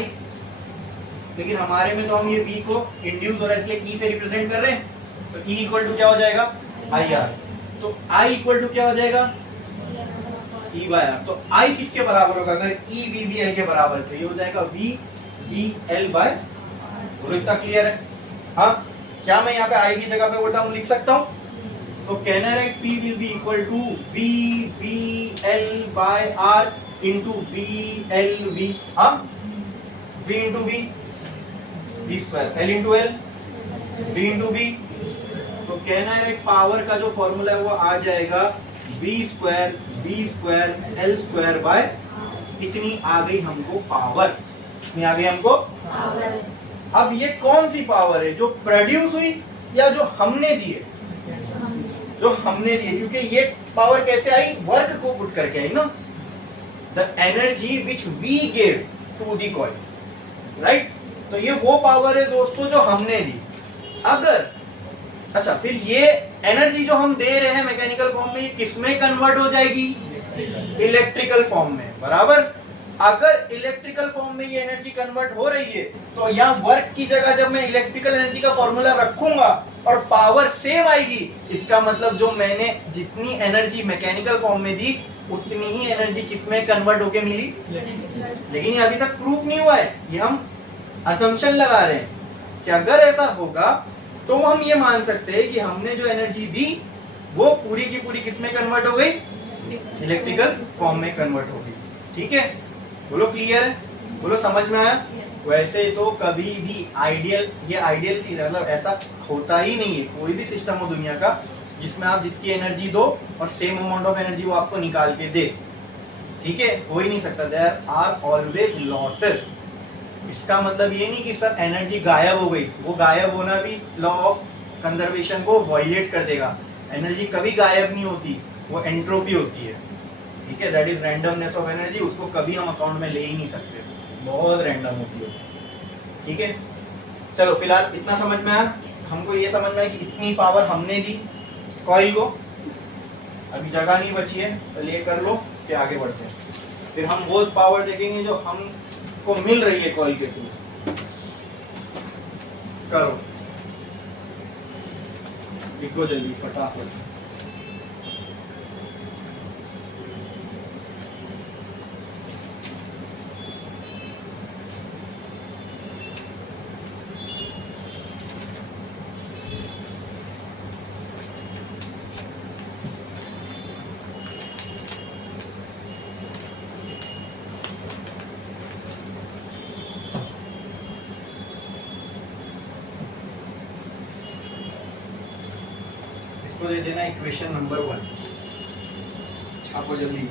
लेकिन हमारे में तो हम ये V को इंड्यूस हो रहा है इसलिए E से रिप्रेजेंट कर रहे हैं, तो E इक्वल टू क्या हो जाएगा, IR। तो I इक्वल टू क्या हो जाएगा, E बाय R। तो I किसके बराबर होगा, अगर E VBL के बराबर, तो ये हो जाएगा VBL बाय। बोलो इतना क्लियर है? हाँ, क्या मैं यहाँ पे I की जगह पे वो टर्म लिख सकता हूँ? तो कहना है P will be equal to VBL by R into BLV। हाँ, V into V, B square, L into L, B into B। तो कहना है पावर का जो फॉर्मूला है वो आ जाएगा B square L square by, इतनी आ गई हमको पावर, इतनी आ गई हमको। अब ये कौन सी पावर है, जो प्रोड्यूस हुई या जो हमने दी है, जो हमने दी है, क्योंकि ये पावर कैसे आई, वर्क को पुट करके आई ना। The energy which we gave to the coil, right. तो ये वो पावर है दोस्तों जो हमने दी। अगर अच्छा, फिर ये एनर्जी जो हम दे रहे हैं मैकेनिकल फॉर्म में, ये किसमें कन्वर्ट हो जाएगी, इलेक्ट्रिकल फॉर्म में, बराबर। अगर इलेक्ट्रिकल फॉर्म में ये एनर्जी कन्वर्ट हो रही है, तो यहाँ वर्क की जगह जब मैं इलेक्ट्रिकल एनर्जी का फॉर्मूला रखूंगा और पावर सेम आएगी, इसका मतलब जो मैंने जितनी एनर्जी मैकेनिकल फॉर्म में दी, उतनी ही एनर्जी किसमें कन्वर्ट होके मिली। लेकिन ये अभी तक प्रूफ नहीं हुआ है, ये हम असम्पशन लगा रहे हैं कि अगर ऐसा होगा तो हम ये मान सकते हैं कि हमने जो एनर्जी दी वो पूरी की पूरी किसमें कन्वर्ट हो गई, इलेक्ट्रिकल फॉर्म में कन्वर्ट हो गई। ठीक है, बोलो क्लियर है, बोलो समझ में आया, वैसे तो कभी भी आइडियल, ये आइडियल चीज है, मतलब ऐसा होता ही नहीं है कोई भी सिस्टम हो दुनिया का जिसमें आप जितनी एनर्जी दो और सेम अमाउंट ऑफ एनर्जी वो आपको निकाल के दे। ठीक है, हो ही नहीं सकता। There are always losses. इसका मतलब ये नहीं कि सर एनर्जी गायब हो गई, वो गायब होना भी लॉ ऑफ कंजर्वेशन को वायलेट कर देगा। एनर्जी कभी गायब नहीं होती, वो एंट्रोपी होती है। ठीक है, that is randomness of energy, उसको कभी हम अकाउंट में ले ही नहीं सकते, बहुत रैंडम होती है। ठीक है, चलो फिलहाल इतना समझ में आया। हमको ये समझ में आया कि इतनी पावर हमने दी कॉइल को, अभी जगह नहीं बची है तो ले कर लो, उसके आगे बढ़ते हैं। फिर हम वो पावर देखेंगे जो हमको मिल रही है कॉइल के थ्रू। करो, लिखो जल्दी फटाफट। इसको दे देना इक्वेशन नंबर 1, छापो जल्दी।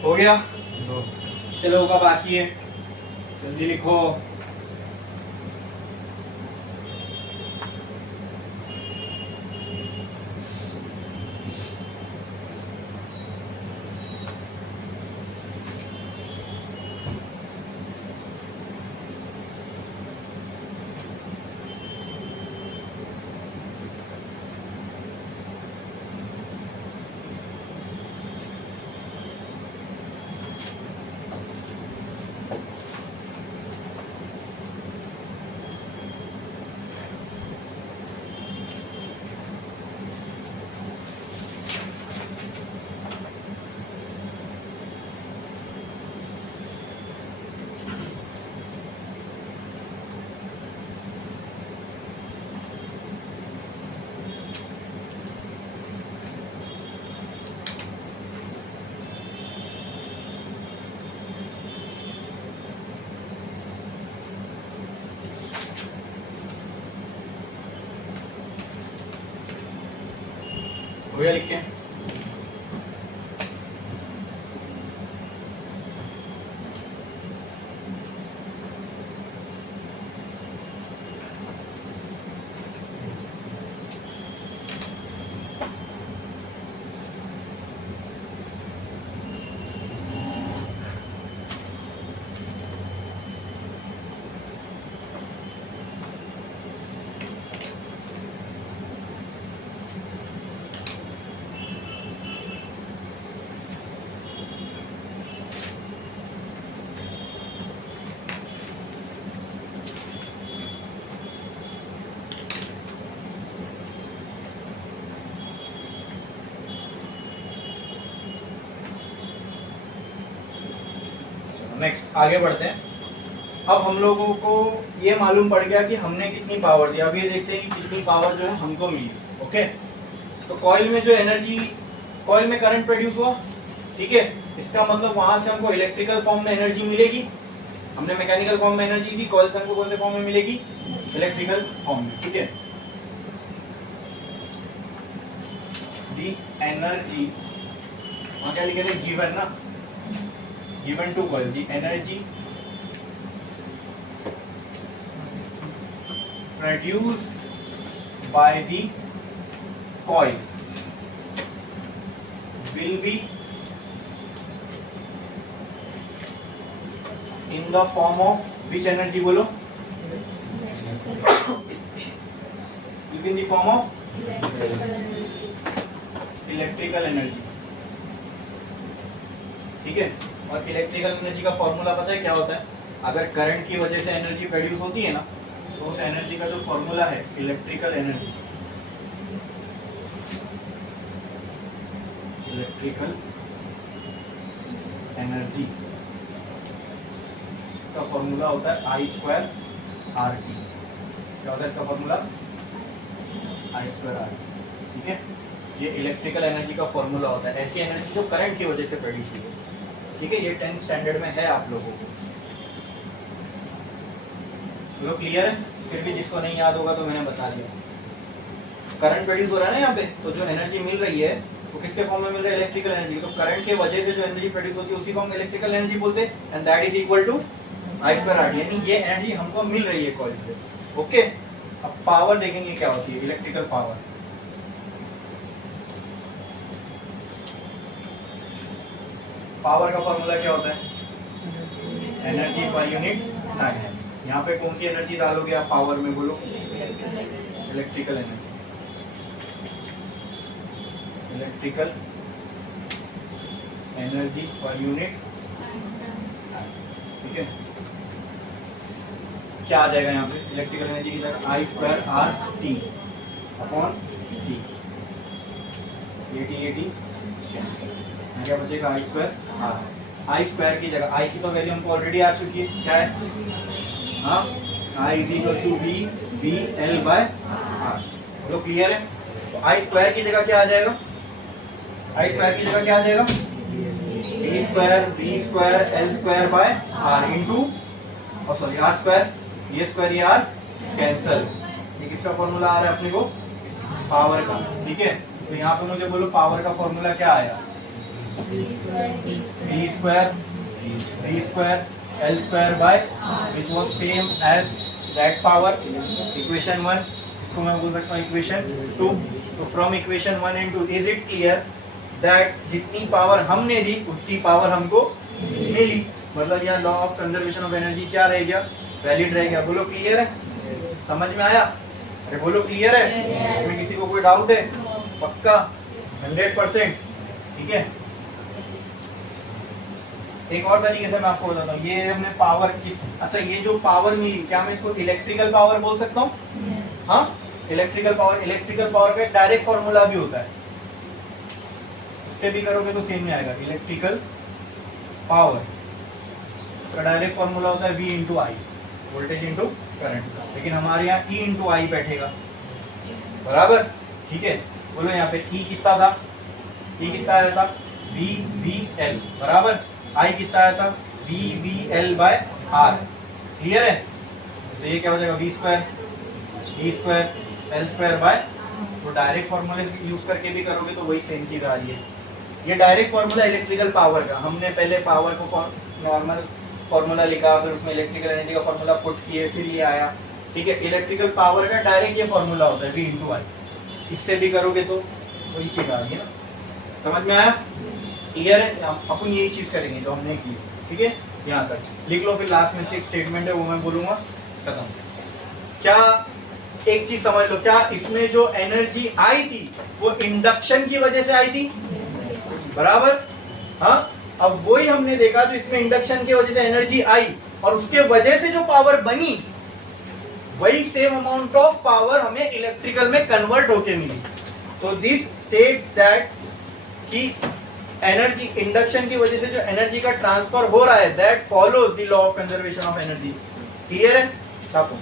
हो गया, चलो का बाकी है, जल्दी लिखो। हो गया लिख के? नेक्स्ट आगे बढ़ते हैं। अब हम लोगों को ये मालूम पड़ गया कि हमने कितनी पावर दी। अब ये देखते हैं कि कितनी पावर जो है हमको मिली। ओके, तो कॉइल में जो एनर्जी, कॉइल में करंट प्रोड्यूस हुआ, ठीक है, इसका मतलब वहां से हमको इलेक्ट्रिकल फॉर्म में एनर्जी मिलेगी। हमने मैकेनिकल फॉर्म में एनर्जी दी, कॉइल से हमको कौन से फॉर्म में मिलेगी? इलेक्ट्रिकल फॉर्म में। ठीक है, दी एनर्जी वहां क्या लिखेंगे? गिवन ना, given to coil, the energy produced by the coil will be in the form of which energy? बोलो, will be in the form of electrical energy। ठीक है, और इलेक्ट्रिकल एनर्जी का फॉर्मूला पता है क्या होता है? अगर करंट की वजह से एनर्जी प्रोड्यूस होती है ना, तो उस एनर्जी का जो फॉर्मूला है इलेक्ट्रिकल एनर्जी, इलेक्ट्रिकल एनर्जी, इसका फॉर्मूला होता है I² RT। क्या होता है इसका फॉर्मूला? I² RT। ठीक है, ये इलेक्ट्रिकल एनर्जी का फॉर्मूला होता है, ऐसी एनर्जी जो करंट की वजह से प्रोड्यूस हुई है। ठीक है, ये 10th स्टैंडर्ड में है आप लोगों को। लोग क्लियर है? फिर भी जिसको नहीं याद होगा तो मैंने बता दिया। करंट प्रोड्यूस हो रहा है ना यहाँ पे, तो जो एनर्जी मिल रही है वो किसके फॉर्म में मिल रहा है? Electrical energy. तो करंट के वजह से जो एनर्जी प्रोड्यूस होती है उसी को हम इलेक्ट्रिकल एनर्जी बोलते हैं, and that is equal to I² RT। यानी ये एनर्जी हमको मिल रही है कॉइल से। ओके, अब पावर देखेंगे क्या होती है, इलेक्ट्रिकल पावर। पावर का फॉर्मूला क्या होता है? Energy per unit time. यहाँ पे कौन सी एनर्जी डालोगे आप पावर में? बोलो, electrical energy, electrical energy per unit. ठीक है, क्या आ जाएगा यहाँ पे? इलेक्ट्रिकल एनर्जी की जगह I² RT upon T। AT क्या बचेगा? I² R। I² की जगह I की तो वैल्यू हमको ऑलरेडी आ चुकी है, क्या है? हाँ, I is equal to V/L/R। बोलो क्लियर है? तो I² की जगह क्या आ जाएगा? I² की जगह क्या आ जाएगा? A² B² L² into, sorry R², ये R कैंसल। ये किसका फॉर्मूला आ रहा है अपने को? पावर का। ठीक है, तो यहाँ पे मुझे बोलो पावर का फॉर्मूला क्या आया? B² L² which was same as that power। Equation 1, इसको मैं बोल सकता हूँ इक्वेशन 2। तो from equation 1 and 2 is it clear that जितनी पावर हमने दी उतनी पावर हमको मिली। मतलब यहाँ law of conservation of energy क्या रह गया? वैलिड रह गया। बोलो क्लियर है? समझ में आया? अरे बोलो क्लियर है? इसमें किसी को कोई डाउट है? पक्का 100%? ठीक है, एक और तरीके से मैं आपको बताता हूँ। ये हमने पावर किस, अच्छा ये जो पावर मिली, क्या मैं इसको इलेक्ट्रिकल पावर बोल सकता हूँ? हाँ, इलेक्ट्रिकल पावर। इलेक्ट्रिकल पावर का डायरेक्ट फॉर्मूला भी होता है, इससे भी करोगे तो सेम में आएगा। इलेक्ट्रिकल पावर का डायरेक्ट फॉर्मूला होता है V इंटू आई, वोल्टेज इंटू करंट। लेकिन हमारे यहाँ E इंटू आई बैठेगा, बराबर? ठीक है, बोलो यहाँ पे E कितना था? E कितना आया था? VL, बराबर। I कितना आया था? VL/R। क्लियर है? तो ये क्या हो जाएगा? V² B² L² तो डायरेक्ट फॉर्मूले यूज करके भी करोगे तो वही सेम चीज आ रही है। ये डायरेक्ट फॉर्मूला इलेक्ट्रिकल पावर का, हमने पहले पावर को नॉर्मल फॉर्मूला लिखा, फिर उसमें इलेक्ट्रिकल एनर्जी का फॉर्मूला पुट किए, फिर ये आया। ठीक है, इलेक्ट्रिकल पावर का डायरेक्ट ये फॉर्मूला होता है V × I। इससे भी करोगे तो वही चीज आ रही है ना, समझ में आया? क्लियर है? अपन यही चीज करेंगे जो हमने की। ठीक है, यहाँ तक लिख लो, फिर लास्ट में एक स्टेटमेंट है वो मैं बोलूंगा, खत्म। क्या एक चीज समझ लो, क्या इसमें जो एनर्जी आई थी वो इंडक्शन की वजह से आई थी? बराबर। हाँ, अब वही हमने देखा जो इसमें इंडक्शन की वजह से एनर्जी आई और उसके वजह से जो पावर बनी, वही सेम अमाउंट ऑफ पावर हमें इलेक्ट्रिकल में कन्वर्ट होके मिली। तो दिस स्टेट दैट कि एनर्जी इंडक्शन की वजह से जो एनर्जी का ट्रांसफर हो रहा है, that follows the law of conservation of energy. Clear है? छापो।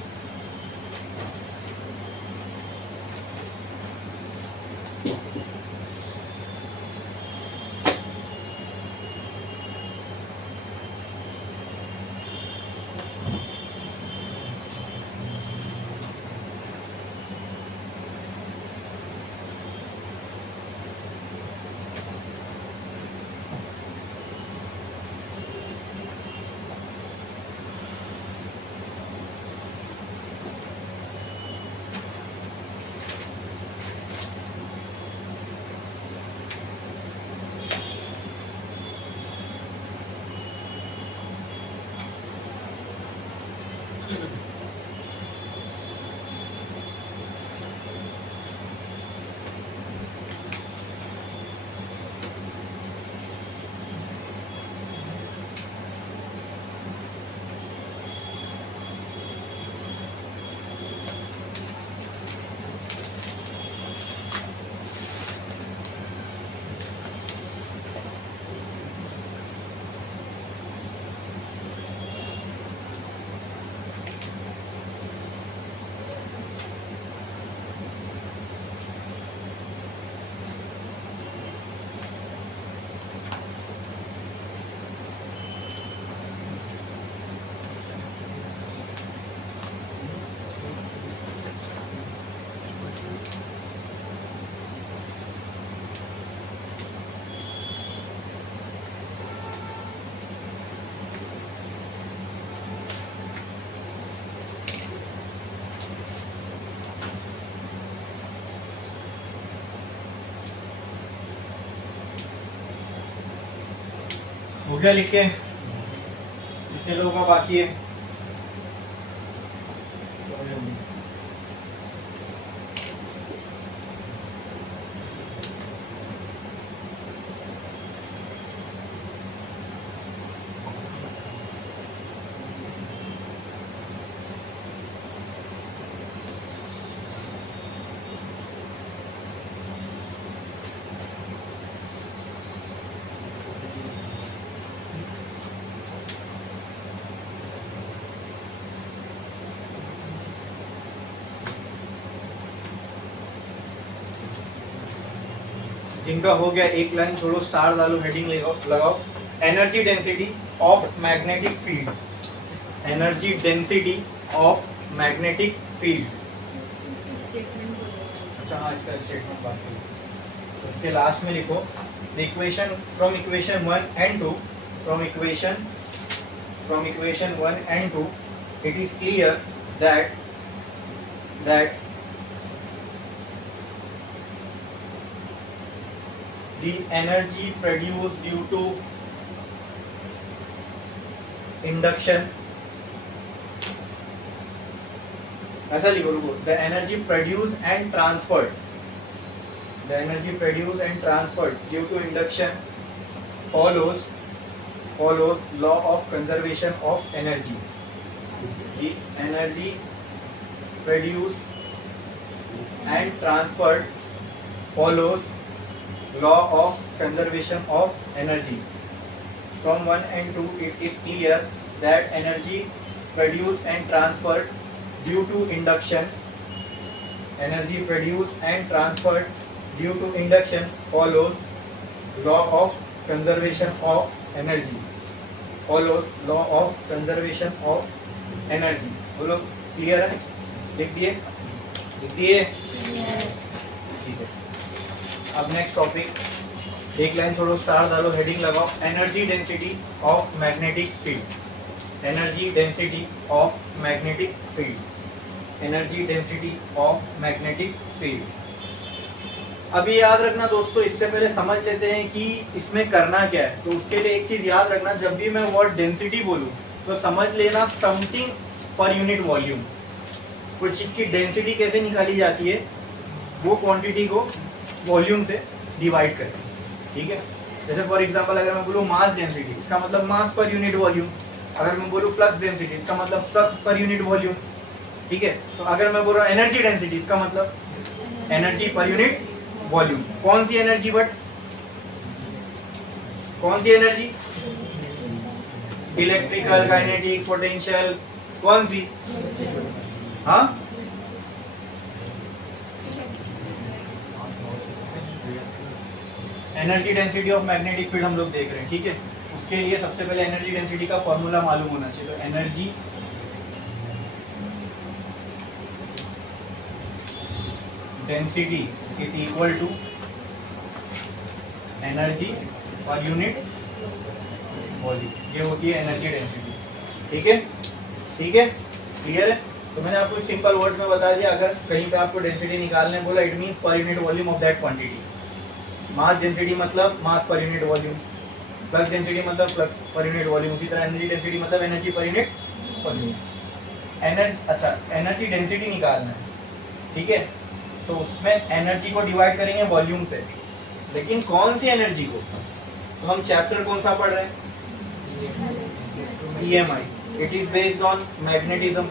हो गया लिख के? कितने लोगों का बाकी है? इनका हो गया। एक लाइन छोड़ो, स्टार डालो, हेडिंग लगाओ। Energy density of magnetic field, energy density of magnetic field. अच्छा हाँ, इसका स्टेटमेंट बात करो तो इसके लास्ट में लिखो the equation from equation 1 and 2, from equation 1 and 2 it is clear that the energy produced due to induction, ऐसा लिखो, रुको, the energy produced and transferred due to induction follows law of conservation of energy. The energy produced and transferred follows law of conservation of energy. From 1 and 2 it is clear that energy produced and transferred due to induction, follows law of conservation of energy. बोलो, clear है? लिख दिए? Yes. ठीक है, अब next topic, एक line छोड़ो, star डालो, हेडिंग लगाओ, energy density of magnetic field. Energy density of magnetic field. Energy density of magnetic field. अभी याद रखना दोस्तों, इससे पहले समझ लेते हैं कि इसमें करना क्या है। तो उसके लिए एक चीज याद रखना, जब भी मैं वर्ड डेंसिटी बोलूं तो समझ लेना समथिंग पर यूनिट वॉल्यूम। कोई चीज की डेंसिटी कैसे निकाली जाती है, वो क्वांटिटी को वॉल्यूम से डिवाइड करके, ठीक है। जैसे फॉर एग्जांपल अगर मैं बोलूँ मास डेंसिटी, इसका मतलब मास पर यूनिट वॉल्यूम। अगर मैं बोलूँ फ्लक्स डेंसिटी, इसका मतलब फ्लक्स पर यूनिट वॉल्यूम, ठीक है। तो अगर मैं बोल रहा हूँ एनर्जी डेंसिटी, इसका मतलब एनर्जी पर यूनिट वॉल्यूम। कौन सी एनर्जी, बट कौन सी एनर्जी, इलेक्ट्रिकल, काइनेटिक, पोटेंशियल, कौन सी, हाँ energy density of magnetic field हम लोग देख रहे हैं, ठीक है। उसके लिए सबसे पहले एनर्जी डेंसिटी का फॉर्मूला मालूम होना चाहिए। तो energy density is equal to energy per unit volume, ये होती है एनर्जी डेंसिटी, ठीक है, ठीक है, क्लियर है। तो मैंने आपको सिंपल वर्ड्स में बता दिया, अगर कहीं पे आपको डेंसिटी निकालने बोला, it means per unit volume of that quantity. Mass density मतलब mass per unit volume, flux density मतलब फ्लक्स पर यूनिट वॉल्यूम, उसी तरह एनर्जी डेंसिटी मतलब energy per unit volume. Energy, अच्छा एनर्जी डेंसिटी निकालना है, ठीक है। तो उसमें एनर्जी को डिवाइड करेंगे वॉल्यूम से, लेकिन कौन सी एनर्जी को, तो हम चैप्टर कौन सा पढ़ रहे हैं, EMI। It is based on magnetism,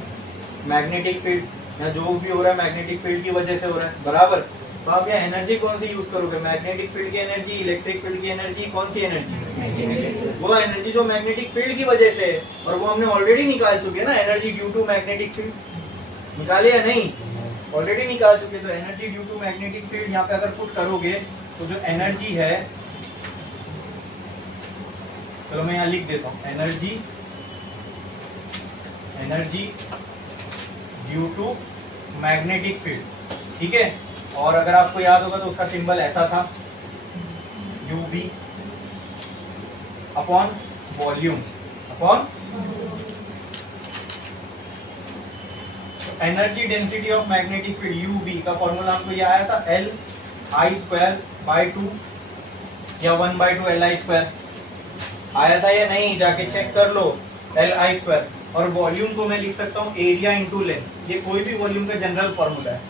magnetic field, या जो भी हो रहा है मैग्नेटिक फील्ड की वजह से हो रहा है, बराबर। तो आप यहाँ एनर्जी कौन सी यूज करोगे, मैग्नेटिक फील्ड की एनर्जी, इलेक्ट्रिक फील्ड की एनर्जी, कौन सी एनर्जी, वो एनर्जी जो मैग्नेटिक फील्ड की वजह से है, और वो हमने ऑलरेडी निकाल चुके हैं ना, energy due to magnetic field निकाले या नहीं, ऑलरेडी निकाल चुके। तो energy due to magnetic field यहाँ पे अगर पुट करोगे तो जो एनर्जी है, चलो मैं यहाँ लिख देता हूँ, energy, energy due to magnetic field, ठीक है। और अगर आपको याद होगा तो उसका सिंबल ऐसा था, UV upon volume upon energy density of magnetic field UV का फॉर्मूला हमको ये आया था Li²/2 या 1/2 Li² आया था या नहीं, जाके चेक कर लो, Li²। और वॉल्यूम को मैं लिख सकता हूँ एरिया इंटू लेंथ, ये कोई भी वॉल्यूम का जनरल फॉर्मूला है,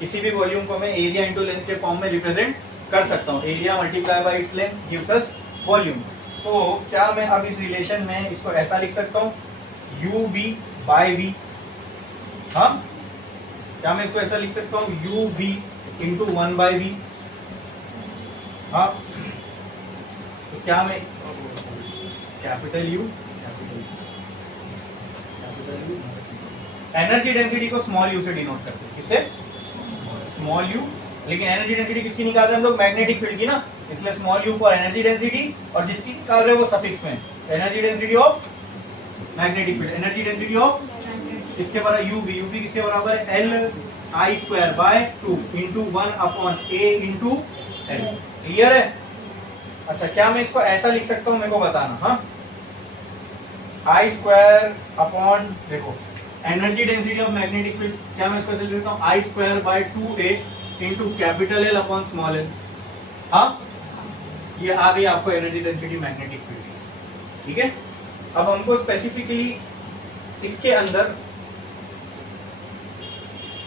किसी भी वॉल्यूम को मैं एरिया इंटू लेंथ के फॉर्म में रिप्रेजेंट कर सकता हूँ। Area multiply by its length gives us volume. तो क्या मैं अब इस रिलेशन में इसको ऐसा लिख सकता हूँ, UV/V, हाँ क्या मैं इसको ऐसा लिख सकता हूँ, UV इंटू 1/V, हाँ। तो क्या मैं कैपिटल U, एनर्जी डेंसिटी को स्मॉल यू से डिनोट करते हैं, किससे, स्मॉल यू। लेकिन एनर्जी डेंसिटी किसकी निकाल रहे हैं हम लोग, मैग्नेटिक फील्ड की ना, इसलिए small you for energy density, और जिसकी निकाल रहे हैं वो सफिक्स में, energy density of magnetic field. Energy density of किसके बराबर, UV किसके बराबर है, Li²/2 into 1/A into L, clear है। अच्छा क्या मैं इसको ऐसा लिख सकता हूँ, मेरे को बताना, हाँ। I², देखो energy density of magnetic field, क्या मैं इसको ऐसे लिख सकता हूँ, I²/2A into capital L upon small l, हाँ। ये आ गई आपको एनर्जी डेंसिटी मैग्नेटिक फील्ड, ठीक है। अब हमको स्पेसिफिकली इसके अंदर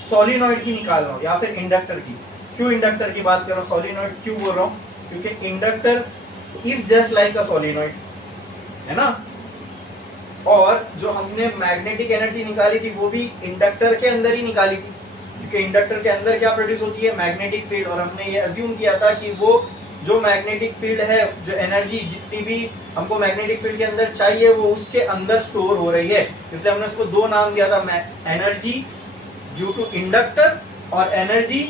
सोलिनॉइड की निकाल रहा हूं या फिर इंडक्टर की। क्यों इंडक्टर की बात कर रहा हूं, सोलिनॉइड क्यों बोल रहा हूं, क्योंकि inductor is just like a solenoid, है ना। और जो हमने मैग्नेटिक एनर्जी निकाली थी वो भी इंडक्टर के अंदर ही निकाली थी, क्योंकि इंडक्टर के अंदर क्या प्रोड्यूस होती है, मैग्नेटिक फील्ड। और हमने ये अज्यूम किया था कि वो जो मैग्नेटिक फील्ड है, जो एनर्जी जितनी भी हमको मैग्नेटिक फील्ड के अंदर चाहिए वो उसके अंदर स्टोर हो रही है, इसलिए हमने उसको दो नाम दिया था, एनर्जी ड्यू टू इंडक्टर और energy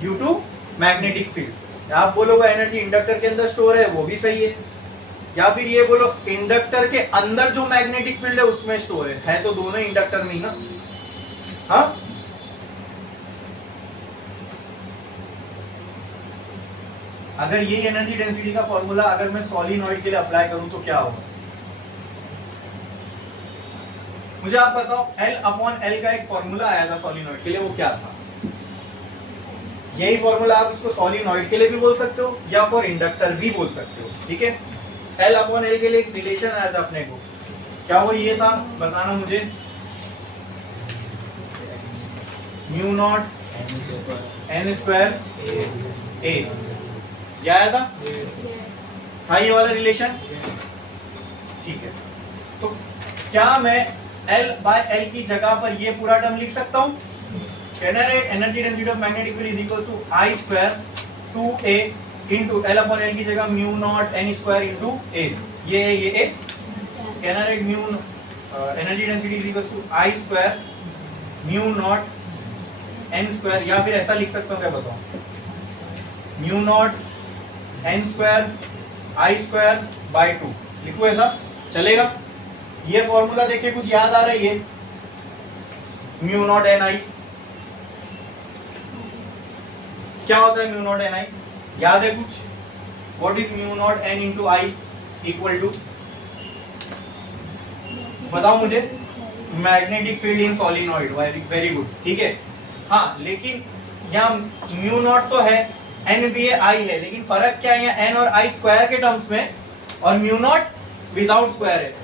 due to magnetic field. आप बोलोगे एनर्जी इंडक्टर के अंदर स्टोर है, वो भी सही है, या फिर ये बोलो इंडक्टर के अंदर जो मैग्नेटिक फील्ड है उसमें स्टोर है तो दोनों इंडक्टर में ही ना, हाँ। अगर ये एनर्जी डेंसिटी का फॉर्मूला अगर मैं सॉलिनॉइड के लिए अप्लाई करूं तो क्या होगा? मुझे आप बताओ, L/L का एक फॉर्मूला आया था सॉलिनॉइड के लिए, वो क्या था? यही फॉर्मूला आप उसको सॉलिनॉइड के लिए भी बोल सकते हो या फॉर इंडक्टर भी बोल सकते हो, ठीक है। L/L के लिए एक रिलेशन आया था अपने को, क्या वो ये था? बताना मुझे। Mu naught n square a, ये आया था? हाँ, ये वाला रिलेशन, ठीक है। तो क्या मैं L/L की जगह पर ये पूरा टर्म लिख सकता हूं? Energy density of magnetic field is equal to I square 2a into L/L की जगह mu not n square into a, ये a। Can I write mu energy density is equal to I square mu not n square, या फिर ऐसा लिख सकता हूं, क्या बताऊं? Mu not n square I square by 2 लिखो, ऐसा चलेगा? ये फॉर्मूला देखिए, कुछ याद आ रही है? म्यू नॉट n I क्या होता है? म्यू नॉट n I याद है कुछ? What is mu not n into I equal to, बताओ मुझे। Magnetic field in solenoid, very good, ठीक है। हाँ, लेकिन यहाँ म्यू नॉट तो है, n भी है, I है, लेकिन फर्क क्या है यहाँ n और I स्क्वायर के टर्म्स में, और म्यू नॉट विदाउट स्क्वायर है।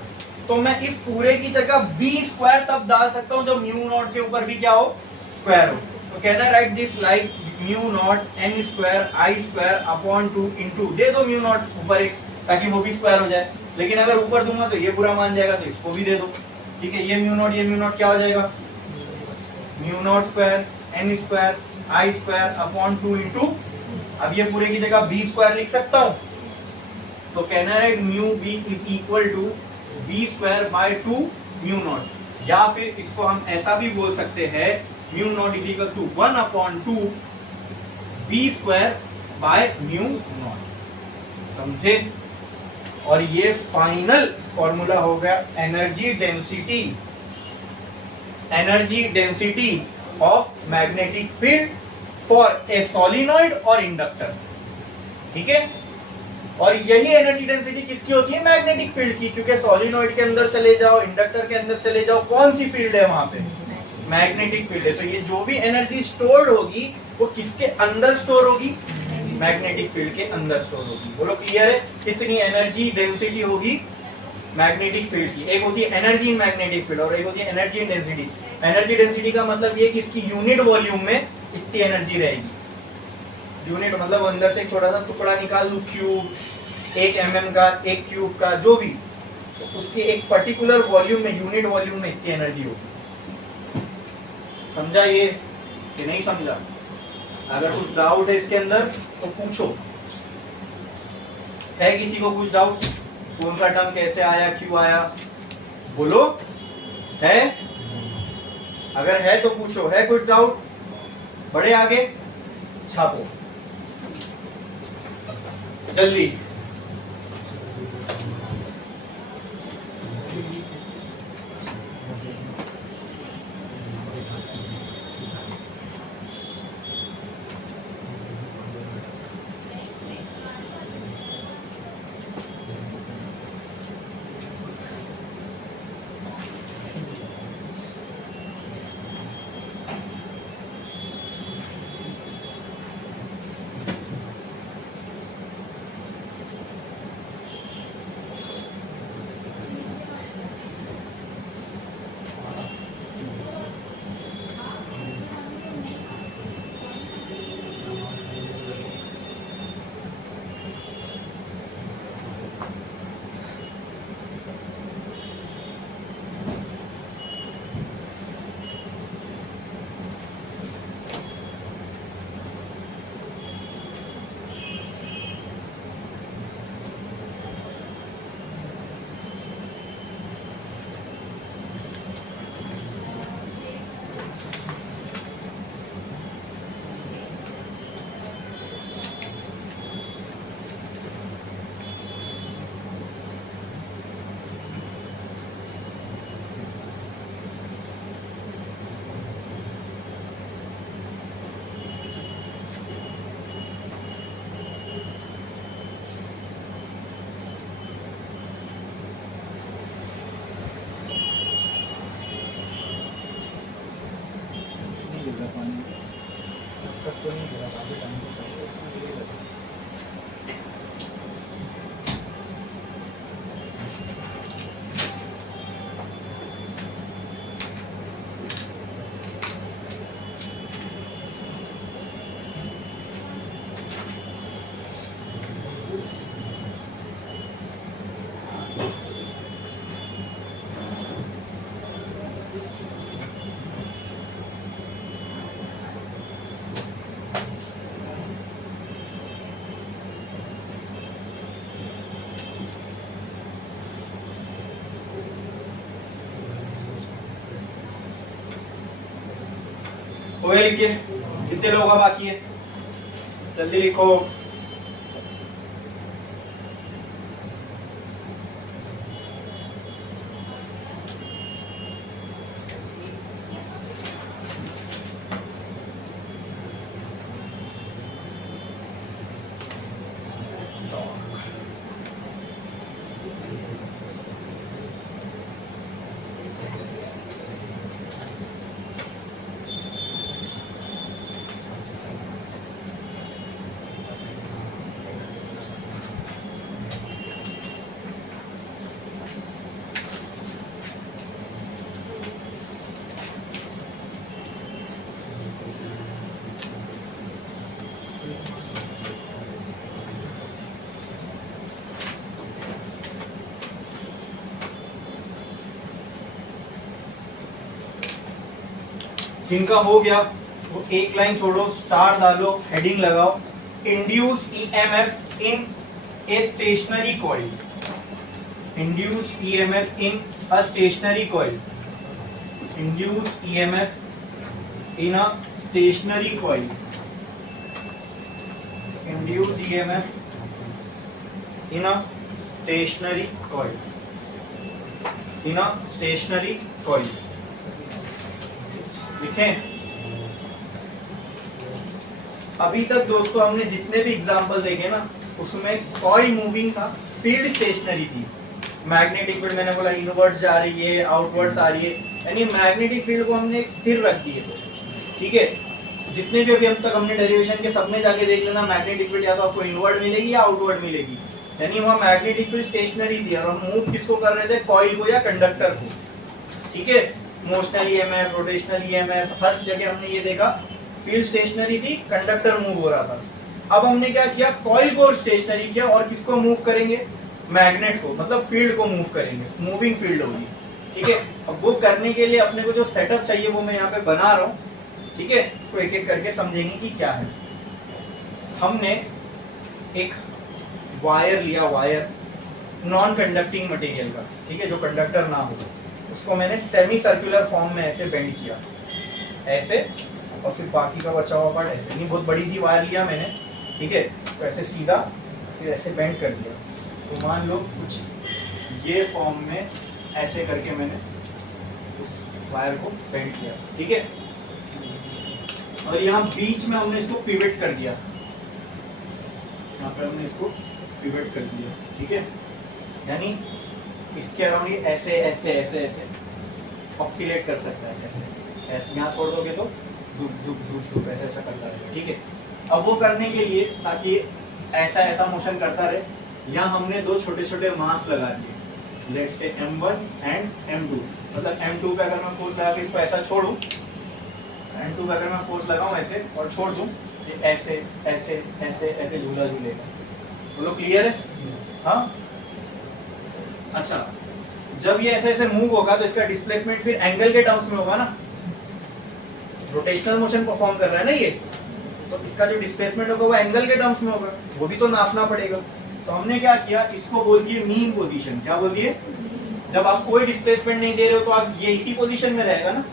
तो मैं इस पूरे की जगह b स्क्वायर तब डाल सकता हूं जब म्यू नॉट के ऊपर भी क्या हो? स्क्वायर हो। तो can I write this like mu not n square I square upon 2 into, दे दो म्यू नॉट ऊपर एक, ताकि वो भी स्क्वायर हो जाए। लेकिन अगर ऊपर दूंगा तो ये पूरा मान जाएगा, तो इसको भी दे दो, ठीक है। ये म्यू नॉट क्या हो जाएगा? Mu naught square n square I square upon 2 into, अब ये पूरे की जगह b स्क्वायर लिख सकता हूं। तो can I write mu b is equal to b square by 2 mu naught, या फिर इसको हम ऐसा भी बोल सकते हैं, mu naught is equal to 1 upon 2 b square by mu naught, समझे? और ये फाइनल फॉर्मूला हो गया energy density of magnetic field for a solenoid और इंडक्टर, ठीक है। और यही एनर्जी डेंसिटी किसकी होती है? मैग्नेटिक फील्ड की, क्योंकि सॉलिनॉइड के अंदर चले जाओ, इंडक्टर के अंदर चले जाओ, कौन सी फील्ड है वहां पे? मैग्नेटिक फील्ड है। तो ये जो भी एनर्जी स्टोर्ड होगी वो किसके अंदर स्टोर होगी? मैग्नेटिक फील्ड के अंदर स्टोर होगी। बोलो क्लियर है? कितनी एनर्जी डेंसिटी होगी मैग्नेटिक फील्ड की? एक होती है एनर्जी इन मैग्नेटिक फील्ड और एक होती है energy in density. Energy density का मतलब ये कि इसकी यूनिट वॉल्यूम में इतनी एनर्जी रहेगी। यूनिट मतलब अंदर से एक छोटा सा टुकड़ा निकाल लूं, क्यूब, 1 mm का, 1 क्यूब का, जो भी, तो उसके एक पर्टिकुलर वॉल्यूम में, यूनिट वॉल्यूम में इतनी एनर्जी होगी। समझा ये कि नहीं समझा? अगर कुछ डाउट है इसके अंदर तो पूछो। है किसी को कुछ डाउट? कौन सा टर्म कैसे आया, क्यों आया? बोलो, है? अगर है तो पूछो। है कुछ डाउट? बढ़े आगे, छापो जल्दी। तक तो नहीं गिरा, काफी टाइम से चल रहा है। हो गया लिख के? कितने लोगों का बाकी है? जल्दी लिखो। जिनका हो गया वो एक लाइन छोड़ो, स्टार डालो, हेडिंग लगाओ, induce EMF in a stationary coil. Induce EMF in a stationary coil. Induce EMF in a stationary coil. Induce EMF in a stationary coil. In a stationary coil लिखें। अभी तक दोस्तों हमने जितने भी एग्जांपल देखे ना, उसमें कॉइल मूविंग था, फील्ड स्टेशनरी थी। मैग्नेटिक फील्ड मैंने बोला इनवर्ड्स जा रही है, आउटवर्ड्स आ रही है, यानी मैग्नेटिक फील्ड को हमने एक स्थिर रख दी है। ठीक है, जितने भी अभी अब तक हमने डेरिवेशन के सब में जाके देख लेना, मैग्नेटिक फील्ड या तो आपको इनवर्ड मिलेगी या आउटवर्ड मिलेगी, यानी वहां मैग्नेटिक फील्ड स्टेशनरी थी और हम मूव किसको कर रहे थे, कॉइल को या कंडक्टर को। ठीक है, मोशनल ईएमएफ, रोटेशनल ईएमएफ, हर जगह हमने ये देखा फील्ड स्टेशनरी थी, कंडक्टर मूव हो रहा था। अब हमने क्या किया, कॉइल को स्टेशनरी किया और किसको मूव करेंगे, मैग्नेट को, मतलब फील्ड को मूव करेंगे, मूविंग फील्ड होगी। ठीक है, अब वो करने के लिए अपने को जो सेटअप चाहिए वो मैं यहाँ पे बना रहा हूँ। ठीक है, इसको एक एक करके समझेंगे कि क्या है। हमने एक वायर लिया, वायर नॉन कंडक्टिंग मटेरियल का, ठीक है, जो कंडक्टर ना हो, उसको मैंने सेमी सर्कुलर फॉर्म में ऐसे बेंड किया, ऐसे, और फिर बाकी का बचा हुआ पार्ट ऐसे। नहीं, बहुत बड़ी सी वायर लिया मैंने, ठीक है, तो ऐसे सीधा फिर ऐसे बेंड कर दिया। तो मान लो कुछ ये फॉर्म में ऐसे करके मैंने उस वायर को बेंड किया। ठीक है, और यहाँ बीच में हमने इसको पिवट कर दिया, यहाँ पर हमने इसको पिवट कर दिया। ठीक है, यानी इसके अराउंड ये ऐसे ऐसे ऐसे ऐसे ऑक्सीलेट कर सकता है, ऐसे ऐसे। यहाँ छोड़ दोगे तो झुक झुक झुक झुक ऐसा ऐसा करता रहेगा। ठीक है, अब वो करने के लिए ताकि ऐसा ऐसा मोशन करता रहे, यहाँ हमने दो छोटे छोटे मास लगा दिए, let's say M1 and M2। मतलब M2 पे अगर मैं फोर्स लगा के इसको ऐसा छोड़ूं, M2 पे अगर मैं फोर्स लगाऊं ऐसे और छोड़ दूं, ये ऐसे ऐसे ऐसे ऐसे झूला झूलेगा। बोलो क्लियर है? हाँ, अच्छा, जब ये ऐसे ऐसे मूव होगा तो इसका डिस्प्लेसमेंट फिर एंगल के टर्म्स में होगा ना, रोटेशनल मोशन परफॉर्म कर रहा है ना ये, तो इसका जो डिस्प्लेसमेंट होगा वो एंगल के टर्म्स में होगा, वो भी तो नापना पड़ेगा। तो हमने क्या किया, इसको बोल दिए मीन पोजीशन। क्या बोल दिए, जब आप कोई डिस्प्लेसमेंट नहीं दे रहे हो तो आप ये इसी पोजीशन में रहेगा ना,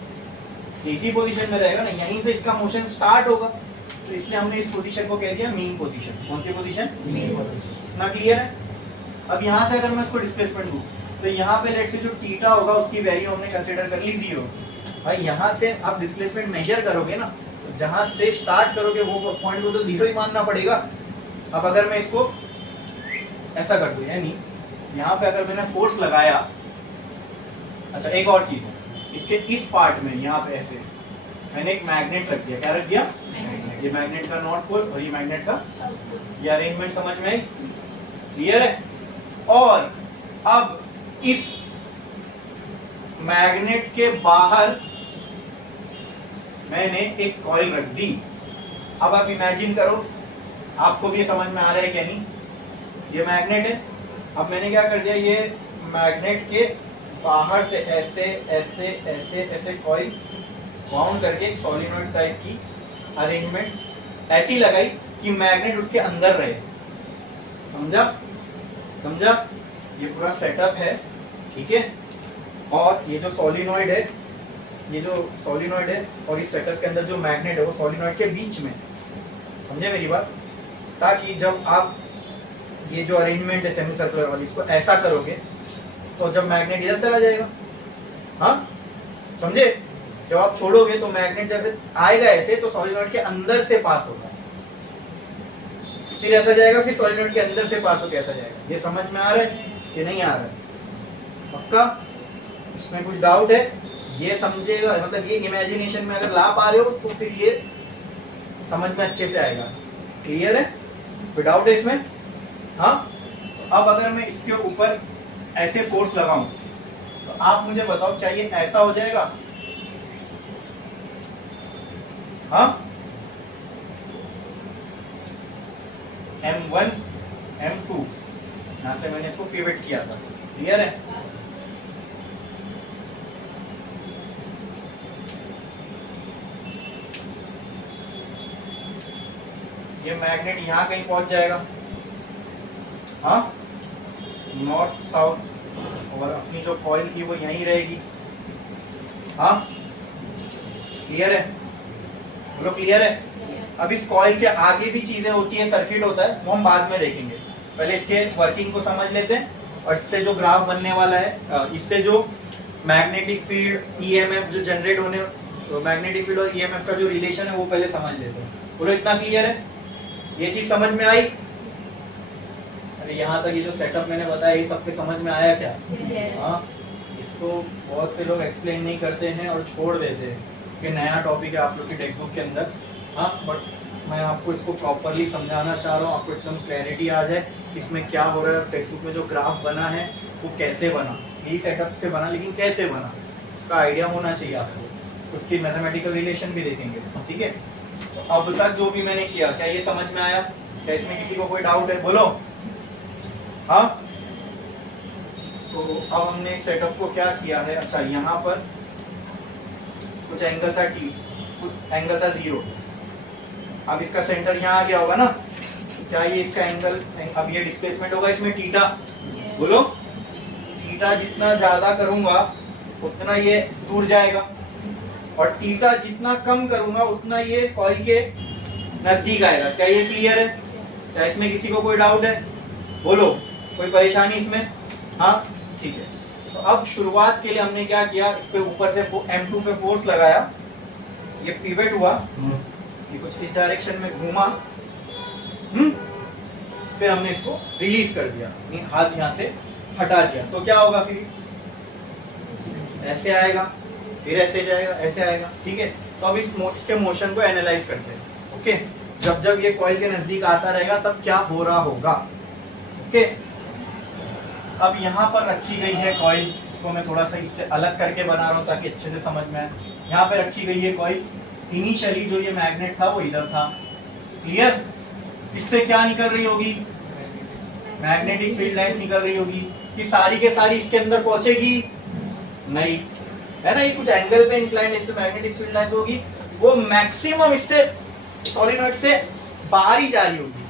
इसी पोजीशन में रहेगा ना, यहीं से इसका मोशन स्टार्ट होगा, तो इसलिए हमने इस पोजीशन को कह दिया मीन पोजीशन। कौन सी पोजीशन, मीन पोजीशन। ना क्लियर है? अब यहाँ से अगर मैं इसको डिस्प्लेसमेंट दूं तो यहाँ पे लेट से जो थीटा होगा उसकी वैल्यू हमने कंसीडर कर ली 0। भाई यहाँ से आप डिस्प्लेसमेंट मेजर करोगे ना, तो जहां से स्टार्ट करोगे वो पॉइंट को तो 0 ही मानना पड़ेगा। अब अगर मैं इसको ऐसा कर दूं, यानी यहाँ पे अगर मैंने फोर्स लगाया, अच्छा एक और चीज, इसके इस पार्ट में यहाँ पे ऐसे मैंने एक मैग्नेट रख दिया, क्या रख दिया? ये मैग्नेट का नॉर्थ पोल और ये मैग्नेट का, ये अरेंजमेंट समझ में आई? क्लियर है? और अब इस मैग्नेट के बाहर मैंने एक कॉइल रख दी। अब आप इमेजिन करो, आपको भी समझ में आ रहा है क्या नहीं? ये मैग्नेट है, अब मैंने क्या कर दिया, ये मैग्नेट के बाहर से ऐसे ऐसे ऐसे ऐसे कॉइल बाउंड करके एक सोलिनॉइड टाइप की अरेंजमेंट ऐसी लगाई कि मैग्नेट उसके अंदर रहे। समझा? समझा? ये पूरा सेटअप है, ठीक है? और ये जो सोलिनॉइड है, ये जो सोलिनॉइड है और इस सेटअप के अंदर जो मैग्नेट है वो सोलिनॉइड के बीच में, समझे मेरी बात? ताकि जब आप ये जो अरेंजमेंट है सेमी सर्कुलर वाली, इसको ऐसा करोगे तो जब मैग्नेट इधर चला जाएगा, हाँ समझे? जब आप छोड़ोगे तो मैग्नेट जब आएगा ऐसे तो सोलिनॉइड के अंदर से पास होगा, फिर ऐसा जाएगा, फिर सोलिनॉइड के अंदर से पास होकर ऐसा जाएगा। ये समझ में आ रहा है कि नहीं आ रहा है? पक्का? इसमें कुछ डाउट है? ये समझेगा, मतलब ये इमेजिनेशन में अगर ला पा रहे हो तो फिर ये समझ में अच्छे से आएगा। क्लियर है? कोई डाउट है इसमें? हाँ। अब अगर मैं इसके ऊपर ऐसे फोर्स लगाऊं तो आप मुझे बताओ, क्या ये ऐसा हो जाएगा? हाँ, M1 M2 यहां से मैंने इसको पिवट किया था। क्लियर है? ये मैग्नेट यहां कहीं पहुंच जाएगा, हाँ, नॉर्थ साउथ, और अपनी जो कॉइल थी वो यहीं रहेगी। हाँ, क्लियर है? बोलो क्लियर है? अब इस कॉइल के आगे भी चीजें होती है, सर्किट होता है, वो हम बाद में देखेंगे। पहले इसके वर्किंग को समझ लेते हैं और इससे जो ग्राफ बनने वाला है, इससे जो मैग्नेटिक फील्ड ईएमएफ जो जनरेट होने, तो मैग्नेटिक फील्ड और ईएमएफ का जो रिलेशन है वो पहले समझ लेते हैं। बोलो इतना क्लियर है? ये चीज समझ में आई? अरे यहाँ तक ये जो सेटअप मैंने बताया ये सबके समझ में आया क्या? हाँ, इसको बहुत से लोग एक्सप्लेन नहीं करते हैं और छोड़ देते हैं कि नया टॉपिक है आप लोग की टेक्स्ट बुक के अंदर। हाँ, बट मैं आपको इसको प्रॉपरली समझाना चाह रहा हूँ, आपको एकदम क्लैरिटी आ जाए इसमें क्या हो रहा है। टेक्स्ट बुक में जो ग्राफ बना है वो कैसे बना, यही सेटअप से बना, लेकिन कैसे बना उसका आइडिया होना चाहिए आपको। उसकी मैथमेटिकल रिलेशन भी देखेंगे, ठीक है? तो अब तक जो भी मैंने किया, क्या ये समझ में आया? क्या इसमें किसी को कोई डाउट है? बोलो। हाँ, तो अब हमने सेटअप को क्या किया है, अच्छा यहाँ पर कुछ एंगल था T, कुछ एंगल था 0। अब इसका सेंटर यहाँ आ गया होगा ना, क्या ये इसका एंगल, अब ये डिस्प्लेसमेंट होगा इसमें थीटा। बोलो, थीटा जितना ज्यादा करूंगा उतना ये दूर जाएगा, और थीटा जितना कम करूंगा उतना ये कॉइल के नजदीक आएगा। क्या ये क्लियर है? क्या इसमें किसी को कोई डाउट है? बोलो, कोई परेशानी इसमें? हाँ, ठीक है। तो अब शुरुआत के लिए हमने क्या किया, इस पे ऊपर से M2 पे फोर्स लगाया, ये पिवट हुआ, ये कुछ इस डायरेक्शन में घूमा, फिर हमने इसको रिलीज कर दिया, हाथ यहाँ से हटा दिया, तो क्या होगा, फिर ऐसे आएगा, फिर ऐसे जाएगा, ऐसे आएगा, ठीक है? तो अब इसके मोशन को एनालाइज करते हैं। ओके, जब जब ये कॉइल के नजदीक आता रहेगा तब क्या हो रहा होगा। ओके, अब यहाँ पर रखी गई है कॉइल, इसको मैं थोड़ा सा इससे अलग करके बना रहा हूँ ताकि अच्छे से समझ में आए। यहाँ पे रखी गई है कॉइल, इनिशियली जो ये मैग्नेट था वो इधर था। क्लियर? इससे क्या निकल रही होगी, मैग्नेटिक फील्ड लाइन निकल रही होगी, कि सारी के सारी इसके अंदर पहुंचेगी नहीं, है ना? ये कुछ एंगल पे इंक्लाइन इससे मैग्नेटिक फील्ड लाइन होगी, वो मैक्सिमम इससे सोलिनॉइड से बाहर ही जा रही होगी,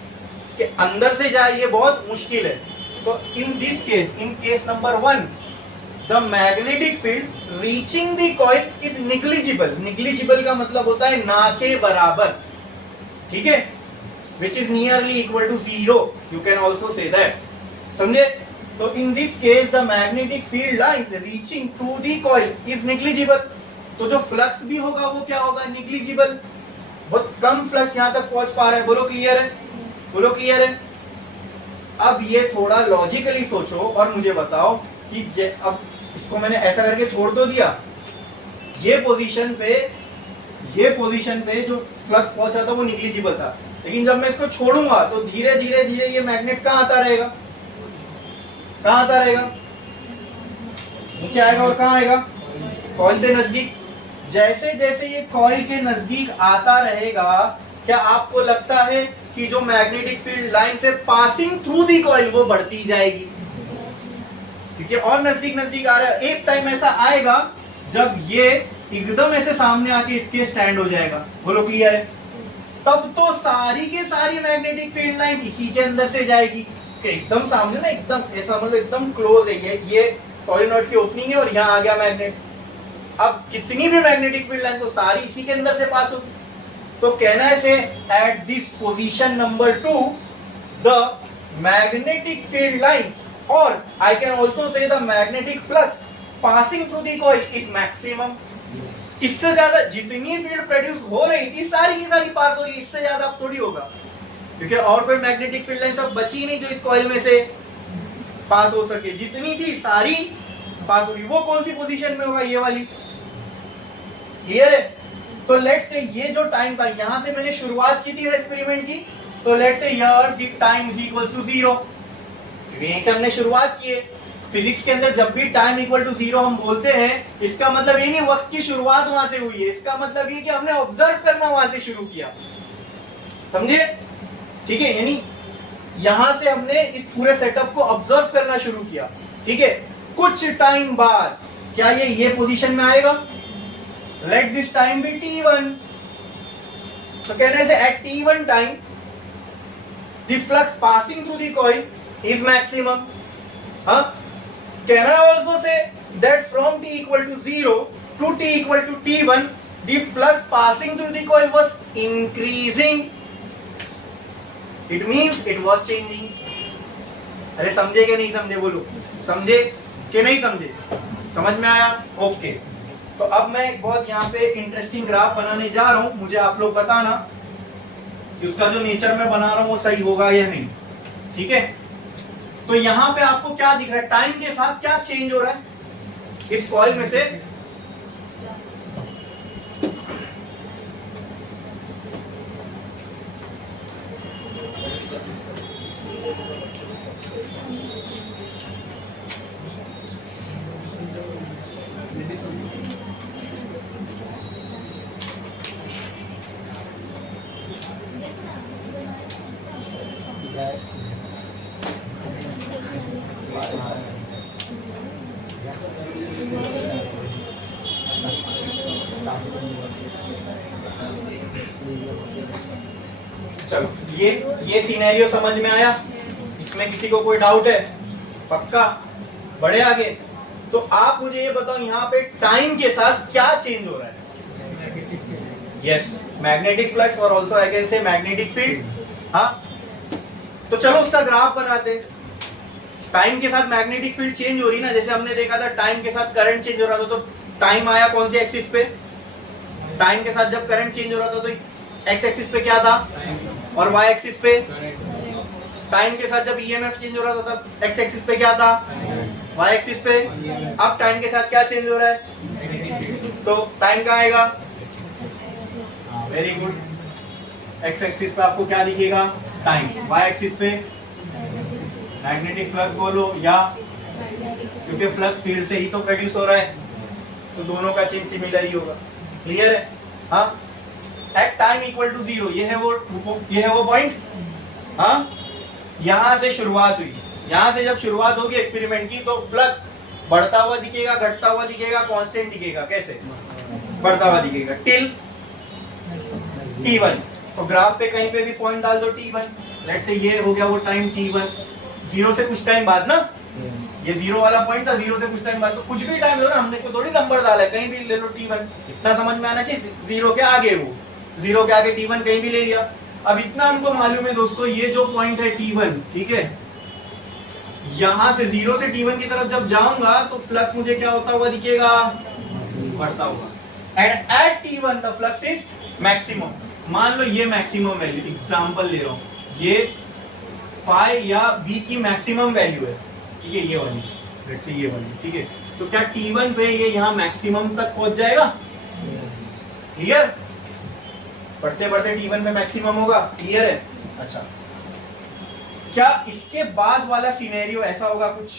इसके अंदर से जाए ये बहुत मुश्किल है। तो in this case, in case number 1, the magnetic field reaching the coil is negligible. Negligible का मतलब होता है ना के बराबर, ठीक है? Which is nearly equal to 0, you can also say that. समझे? तो in this case the magnetic field is reaching to the coil is negligible. तो जो फ्लक्स भी होगा वो क्या होगा, निग्लिजिबल, बहुत कम फ्लक्स यहां तक पहुंच पा रहा है। बोलो क्लियर है? बोलो क्लियर है? अब ये थोड़ा लॉजिकली सोचो और मुझे बताओ कि अब इसको मैंने ऐसा करके छोड़ तो दिया, ये पोजीशन पे ये पोजीशन पे जो फ्लक्स पहुंच रहा था वो निग्लिजिबल था, लेकिन जब मैं इसको छोड़ूंगा तो धीरे धीरे धीरे ये मैग्नेट कहाँ आता रहेगा, कहाँ आता रहेगा, नीचे आएगा और कहाँ आएगा, कॉइल से नजदीक। जैसे जैसे ये कॉइल के नजदीक आता रहेगा, क्या आपको लगता है कि जो मैग्नेटिक फील्ड लाइन से पासिंग थ्रू दी कॉइल वो बढ़ती जाएगी, क्योंकि और नजदीक नजदीक आ रहा है। एक टाइम ऐसा आएगा जब ये एकदम ऐसे सामने आके इसके स्टैंड हो जाएगा, बोलो क्लियर है, तब तो सारी के सारी मैग्नेटिक फील्ड लाइन इसी के अंदर से जाएगी, कि एकदम सामने ना, एकदम ऐसा मतलब एकदम क्लोज है, ये सॉलिनॉइड की ओपनिंग है और यहाँ आ गया मैग्नेट। अब कितनी भी मैग्नेटिक फील्ड लाइन तो सारी इसी के अंदर से पास होगी। तो कहना है say at this position number 2 the magnetic field lines और I can also say the magnetic flux passing through the coil is maximum. इससे ज्यादा जितनी फील्ड प्रोड्यूस हो रही थी सारी की सारी पास हो रही, इससे ज्यादा अब थोड़ी होगा, क्योंकि और कोई मैग्नेटिक फील्ड लाइन सब बची नहीं जो इस कॉइल में से पास हो सके। जितनी थी सारी पास हो रही। वो कौन सी पोजीशन में होगा, ये वाली, क्लियर है। तो लेट से ये जो टाइम था, यहां से मैंने शुरुआत की थी एक्सपेरिमेंट की, तो let say here the time is equal to 0, क्योंकि यहीं से हमने शुरुआत की है। फिजिक्स के अंदर जब भी टाइम इक्वल टू 0 हम बोलते हैं, इसका मतलब ये नहीं वक्त की शुरुआत वहां से हुई है, इसका मतलब ये कि हमने ऑब्जर्व करना वहां से शुरू किया, समझे, ठीक है। यानी यहां से हमने इस पूरे सेटअप को ऑब्जर्व करना शुरू किया, ठीक है। कुछ टाइम बाद क्या ये पोजीशन में आएगा, let this time B t1, तो कहने से at t1 time the flux passing through the coil is maximum. हाँ, can I also say that from t equal to 0 to t equal to t1 the flux passing through the coil was increasing, it means it was changing। अरे समझे कि नहीं समझे, बोलो समझे कि नहीं समझे, समझ में आया, ओके। तो अब मैं एक बहुत यहाँ पे इंटरेस्टिंग ग्राफ बनाने जा रहा हूं, मुझे आप लोग बताना कि उसका जो नेचर मैं बना रहा हूं वो सही होगा या नहीं, ठीक है। तो यहां पे आपको क्या दिख रहा है, टाइम के साथ क्या चेंज हो रहा है इस कॉइल में से, चलो ये सिनेरियो समझ में आया, इसमें किसी को कोई डाउट है, पक्का, बढ़े आगे। तो आप मुझे ये बताओ यहाँ पे टाइम के साथ क्या चेंज हो रहा है, यस, मैग्नेटिक फ्लक्स और also I can say magnetic field. हाँ, तो चलो उसका ग्राफ बनाते। टाइम के साथ मैग्नेटिक फील्ड चेंज हो रही ना, जैसे हमने देखा था टाइम के साथ करंट चेंज हो रहा था, तो टाइम आया कौन सी एक्सिस पे, टाइम के साथ जब करंट चेंज हो रहा था तो एक्स एक्सिस पे क्या था, और वाई एक्सिस पे। टाइम के साथ जब ईएमएफ चेंज हो रहा था तब एक्स एक्सिस पे क्या था, वाई एक्सिस पे। अब टाइम के साथ क्या चेंज हो रहा है, तो टाइम कहाँ आएगा, वेरी गुड, एक्स एक्सिस पे आपको क्या दिखेगा, टाइम, वाई एक्सिस पे मैग्नेटिक फ्लक्स बोलो, या क्योंकि फ्लक्स फील्ड से ही तो प्रोड्यूस हो रहा है तो दोनों का चेंज सिमिलर ही होगा, क्लियर है। हाँ, एट टाइम इक्वल टू 0, ये है वो पॉइंट। हाँ, यहां से शुरुआत हुई, यहां से जब शुरुआत होगी एक्सपेरिमेंट की तो फ्लक्स बढ़ता हुआ दिखेगा, घटता हुआ दिखेगा, कांस्टेंट दिखेगा, कैसे बढ़ता हुआ दिखेगा, टिल t1। तो ग्राफ पे कहीं पे भी पॉइंट डाल दो t1, लेट्स से ये हो गया वो टाइम t1, 0 से कुछ टाइम बाद ना, ये 0 वाला पॉइंट था, 0 से कुछ टाइम बाद, तो कुछ भी टाइम लो ना, हमने को थोड़ी नंबर डाला है, कहीं भी ले लो t1, इतना समझ में आना चाहिए, 0 के आगे वो 0 के आगे t1 कहीं भी ले लिया। अब इतना हमको मालूम है दोस्तों, ये जो पॉइंट है t1, ठीक है, यहां से 0 से t1 की तरफ जब जाऊंगा तो फ्लक्स मुझे क्या होता हुआ दिखेगा, बढ़ता हुआ, and at t1 the flux is maximum. मान लो ये मैक्सिमम वैल्यू, एग्जांपल ले रहा हूं, ये फाई या बी की मैक्सिमम वैल्यू है, ठीक है, ये वाली, लेट्स से ये वाली, ठीक है। तो क्या t1 पे ये यहाँ मैक्सिमम तक पहुंच जाएगा, क्लियर। पढ़ते पढ़ते T1 पे मैक्सिमम होगा, क्लियर है? अच्छा, क्या इसके बाद वाला सिनेरियो ऐसा होगा कुछ?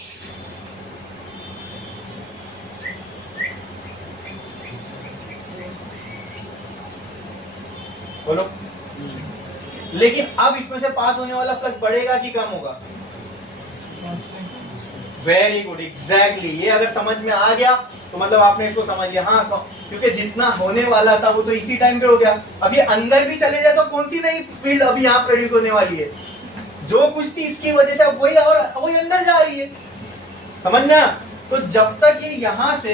बोलो। लेकिन अब इसमें से पास होने वाला फ्लक्स बढ़ेगा कि कम होगा? Very good, exactly. ये अगर समझ में आ गया तो मतलब आपने इसको समझ लिया। हाँ, क्योंकि जितना होने वाला था वो तो इसी टाइम पे हो गया। अब ये अंदर भी चले जाए तो कौन सी नई फील्ड अभी यहाँ प्रोड्यूस होने वाली है? जो कुछ थी इसकी वजह से अब वही और वही अंदर जा रही है, समझना? तो जब तक ये यहां से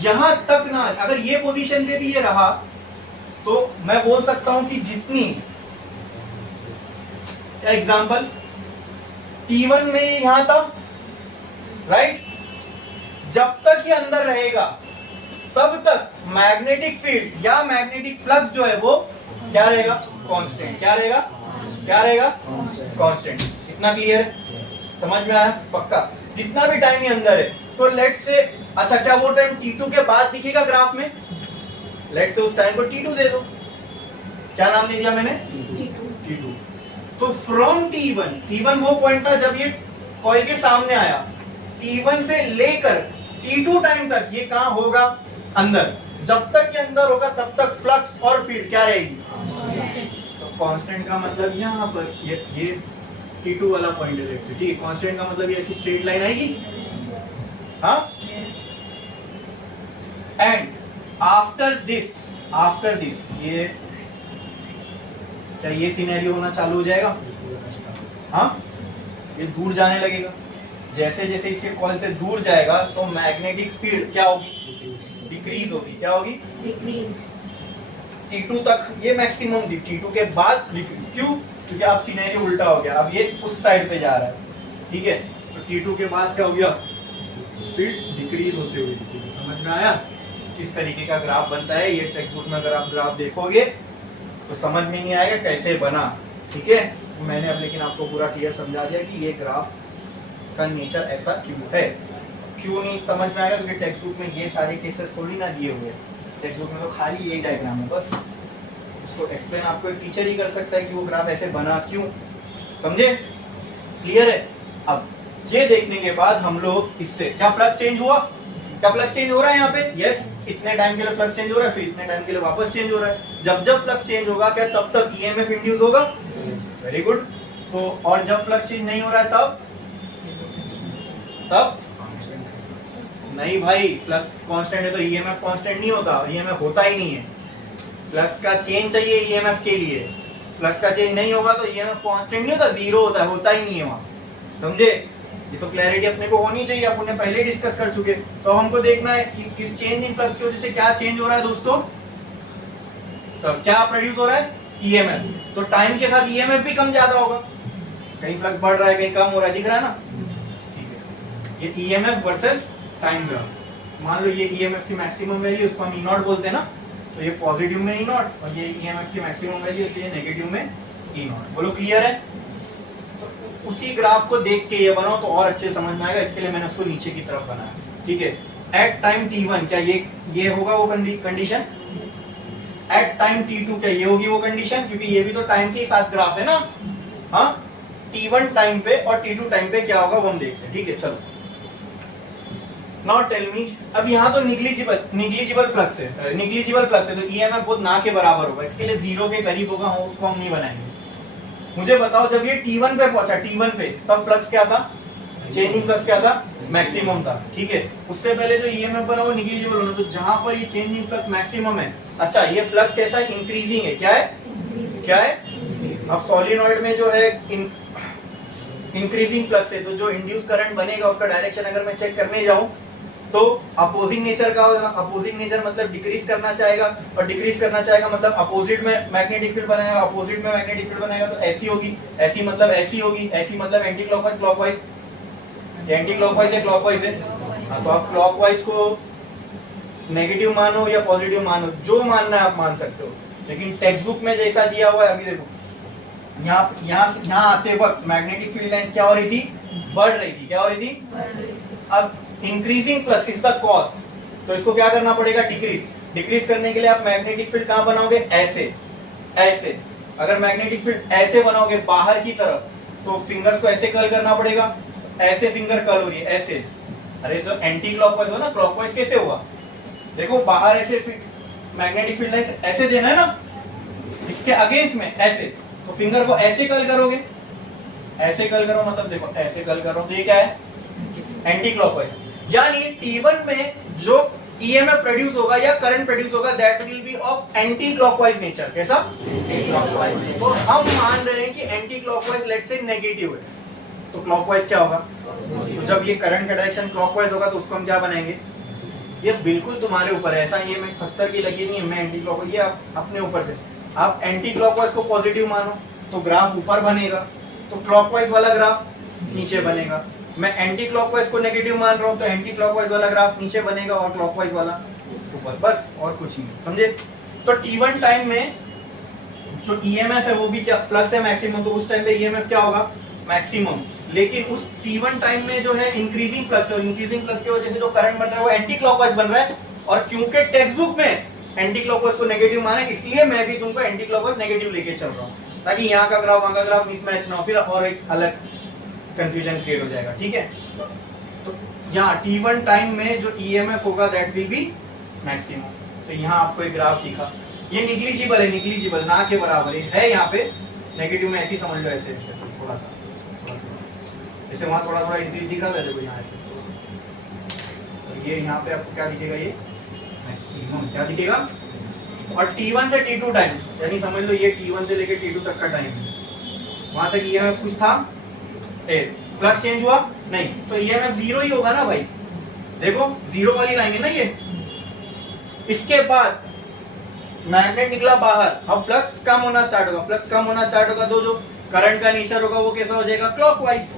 यहां तक ना, अगर ये पोजीशन पे भी ये रहा तो मैं बोल सकता हूं कि जितनी एग्जांपल T1 में यहां था, राइट? जब तक ये अंदर रहेगा तब तक मैग्नेटिक फील्ड या मैग्नेटिक फ्लक्स जो है वो क्या रहेगा? कांस्टेंट। क्या रहेगा? क्या रहेगा? कांस्टेंट। इतना क्लियर है? समझ में आया? पक्का? जितना भी टाइम ये अंदर है, तो लेट्स से, अच्छा क्या वो टाइम T2 के बाद दिखेगा ग्राफ में? लेट्स से उस टाइम को T2 दे दो। क्या नाम दे दिया मैंने? T2। तो फ्रॉम T1 वो पॉइंट था जब ये कॉइल के सामने आया, T1 से लेकर T2 टाइम तक ये कहां होगा? अंदर। जब तक ये अंदर होगा तब तक फ्लक्स और फील्ड क्या रहेगी? तो कांस्टेंट का मतलब यहां पर ये T2 वाला पॉइंट है, ठीक है? कांस्टेंट का मतलब ये ऐसी स्ट्रेट लाइन आएगी, हाँ? एंड आफ्टर दिस ये क्या ये सिनेरियो होना चालू हो जाएगा? हाँ, ये दूर जाने लगेगा। जैसे जैसे इसके कॉइल से दूर जाएगा तो मैग्नेटिक फील्ड क्या होगी? डिक्रीज होगी। क्या होगी? डिक्रीज। T2 तक ये मैक्सिमम थी, T2 के बाद डिक्रीज। क्यों? क्योंकि अब सिनेरियो उल्टा हो गया, अब ये उस साइड पे जा रहा है, ठीक है? तो T2 के बाद क्या हो गया? फील्ड डिक्रीज होते हुए। समझ में आया किस तरीके का ग्राफ बनता है? ये टेक्स्ट बुक में अगर आप ग्राफ देखोगे तो समझ में नहीं आएगा कैसे बना, ठीक है? मैंने अब लेकिन आपको पूरा क्लियर समझा दिया कि ये ग्राफ का नेचर ऐसा क्यों है। क्यों नहीं समझ में आएगा? क्योंकि टेक्स्ट बुक में ये सारे केसेस थोड़ी ना दिए हुए। टेक्स्ट बुक में तो खाली यही डायग्राम है बस। उसको एक्सप्लेन आपको एक टीचर ही कर सकता है कि वो ग्राफ ऐसे बना क्यों। समझे? क्लियर है? अब ये देखने के बाद हम लोग इससे क्या फ्लक्स चेंज हुआ? क्या फ्लक्स चेंज हो रहा है यहाँ पे? यस, इतने टाइम के लिए फ्लक्स चेंज हो रहा है, फिर इतने टाइम के लिए वापस चेंज हो रहा है। जब जब फ्लक्स चेंज होगा क्या तब तक ईएमएफ इंड्यूस होगा? Very good. तो और जब फ्लक्स चेंज नहीं हो रहा है तब नहीं भाई, फ्लक्स कांस्टेंट है तो ईएमएफ कांस्टेंट नहीं होता, ईएमएफ होता ही नहीं है। फ्लक्स का चेंज चाहिए ईएमएफ के लिए। फ्लक्स का चेंज नहीं होगा तो ईएमएफ कांस्टेंट नहीं होता, जीरो होता है, होता ही नहीं है वहां। समझे? ये तो क्लैरिटी अपने को होनी चाहिए, अपन पहले डिस्कस कर चुके। तो हमको देखना है कि इस चेंज इन फ्लक्स की वजह से क्या चेंज हो रहा है दोस्तों? तो क्या प्रोड्यूस हो रहा है? ईएमएफ। तो टाइम के साथ ईएमएफ भी कम ज्यादा होगा, कहीं फ्लक्स बढ़ रहा है कहीं कम हो रहा है, दिख रहा है ना? ठीक है, ये ईएमएफ वर्सेस टाइम ग्राफ। मान लो ये ईएमएफ की मैक्सिमम वैल्यू, उसको हम ई नॉट बोलते हैं ना, तो ये पॉजिटिव में ई नॉट और ये ईएमएफ की मैक्सिमम वैल्यू होती है नेगेटिव में ई नॉट। बोलो क्लियर है? तो उसी ग्राफ को देख के ये बनाओ तो और अच्छे समझ में आएगा, इसके लिए मैंने उसको नीचे की तरफ बनाया, ठीक है? एट टाइम T1 क्या ये होगा वो कंडीशन? एट टाइम T2 क्या ये होगी वो कंडीशन? क्योंकि ये भी तो टाइम से ही साथ ग्राफ है ना, हाँ? T1 टाइम पे और T2 टाइम पे क्या होगा वो हम देखते हैं, ठीक है? चलो नाउ टेल मी, अब यहाँ तो निग्लिजिबल फ्लक्स है, तो ईएमएफ बहुत ना के बराबर होगा, इसके लिए जीरो के करीब होगा, उसको हम नहीं बनाएंगे। मुझे बताओ जब ये T1 पे पहुंचा, T1 पे, तब फ्लक्स क्या था? चेंजिंग फ्लक्स क्या था? मैक्सिमम था, ठीक है? उससे पहले जो ईएमएफ बना वो निग्लिजिबल होना, तो जहां पर ये चेंजिंग फ्लक्स मैक्सिमम है, अच्छा ये फ्लक्स कैसा है? इंक्रीजिंग है। क्या है? क्या है? अब सॉलिनॉइड में जो है इंक्रीजिंग फ्लक्स है, तो जो इंड्यूस करंट बनेगा उसका डायरेक्शन अगर मैं चेक करने जाऊं तो अपोजिंग नेचर का होगा। अपोजिंग नेचर मतलब डिक्रीज करना चाहेगा, और डिक्रीज करना चाहेगा मतलब अपोजिट में मैग्नेटिक फील्ड बनाएगा, अपोजिट में मैग्नेटिक फील्ड बनाएगा, तो ऐसी होगी, ऐसी मतलब ऐसी होगी, ऐसी मतलब anti clockwise clockwise, anti clockwise है क्लॉकवाइज है, हाँ? तो आप क्लॉकवाइज को नेगेटिव मानो या पॉजिटिव मानो, जो मानना है आप मान सकते हो, लेकिन टेक्स्ट बुक में जैसा दिया हुआ है, अभी देखो यहाँ आते वक्त मैग्नेटिक फील्ड लाइंस क्या हो रही थी? बढ़ रही थी। क्या हो रही थी? अब increasing flux is the cause, तो इसको क्या करना पड़ेगा? डिक्रीज। डिक्रीज करने के लिए आप मैग्नेटिक फील्ड कहां बनाओगे, ऐसे ऐसे। अगर मैग्नेटिक फील्ड ऐसे बनाओगे बाहर की तरफ, तो फिंगर्स को ऐसे कर्ल करना पड़ेगा, ऐसे फिंगर कर्ल हो रही है ऐसे। अरे तो एंटी क्लॉकवाइज हो ना, क्लॉकवाइज कैसे हुआ, देखो बाहर ऐसे मैग्नेटिक फील्ड लाइंस ऐसे देना है ना, इसके अगेंस्ट में ऐसे, तो फिंगर को ऐसे कर्ल करोगे, ऐसे कर्ल करो, मतलब देखो ऐसे कर्ल करो, तो ये क्या है, एंटी क्लॉकवाइज। यानी T1 में जो ईएमएफ प्रोड्यूस होगा या करंट प्रोड्यूस होगा, that will be of anti clockwise nature. कैसा, तो हम मान रहे हैं कि anti clockwise let's say negative है, तो क्लॉकवाइज क्या होगा, तो जब ये करंट का डायरेक्शन क्लॉकवाइज होगा तो उसको हम क्या बनाएंगे, ये बिल्कुल तुम्हारे ऊपर है, ऐसा ये मैं पत्थर की लकीर नहीं है, मैं एंटी क्लॉकवाइज, ये आप अपने ऊपर से, आप एंटी क्लॉकवाइज को पॉजिटिव मानो तो ग्राफ ऊपर बनेगा, तो क्लॉकवाइज वाला ग्राफ नीचे बनेगा। मैं एंटी क्लॉकवाइज को नेगेटिव मान रहा हूं तो एंटी क्लॉकवाइज वाला ग्राफ नीचे बनेगा और क्लॉकवाइज वाला ऊपर, बस और कुछ नहीं, समझे। तो T1 टाइम में जो ईएमएफ है वो भी क्या, फ्लक्स है मैक्सिमम, तो उस टाइम पे ईएमएफ क्या होगा, मैक्सिमम। लेकिन उस T1 टाइम में जो है इंक्रीजिंग फ्लक्स, और इंक्रीजिंग फ्लक्स की वजह से जो करंट बन रहा है वो एंटी क्लॉकवाइज बन रहा है, और क्योंकि टेक्स्ट बुक में एंटी क्लॉकवाइज को नेगेटिव माना है, इसलिए मैं भी तुमको एंटी क्लॉकवाइज नेगेटिव लेके चल रहा हूँ, ताकि यहाँ का ग्राफ वहां का ग्राफ मिसमैच ना हो, फिर और एक अलग कंफ्यूजन क्रिएट हो जाएगा, ठीक है। तो यहाँ T1 टाइम में जो ईएमएफ होगा दैट विल बी मैक्सिमम। तो यहाँ आपको एक ग्राफ दिखा, ये निग्लिजिबल है, निग्लिजिबल ना के बराबर है यहाँ पे, नेगेटिव में ऐसे समझ लो, ऐसे ऐसे थोड़ा सा, जैसे वहां थोड़ा थोड़ा इंक्रीज दिख रहा था, देखो यहाँ ऐसे, तो ये यहाँ पे आपको क्या दिखेगा, ये मैक्सिमम क्या दिखेगा। और T1 से T2 टाइम, यानी समझ लो ये T1 से लेके T2 तक का टाइम है, वहां तक ईएमएफ कुछ था, फ्लक्स चेंज हुआ नहीं, तो ईएमएफ जीरो ही होगा ना भाई, देखो जीरो वाली लाइन है ना ये। इसके बाद मैग्नेट निकला बाहर, अब फ्लक्स कम होना स्टार्ट होगा, फ्लक्स कम होना स्टार्ट होगा तो जो करंट का नेचर होगा वो कैसा हो जाएगा, क्लॉकवाइज।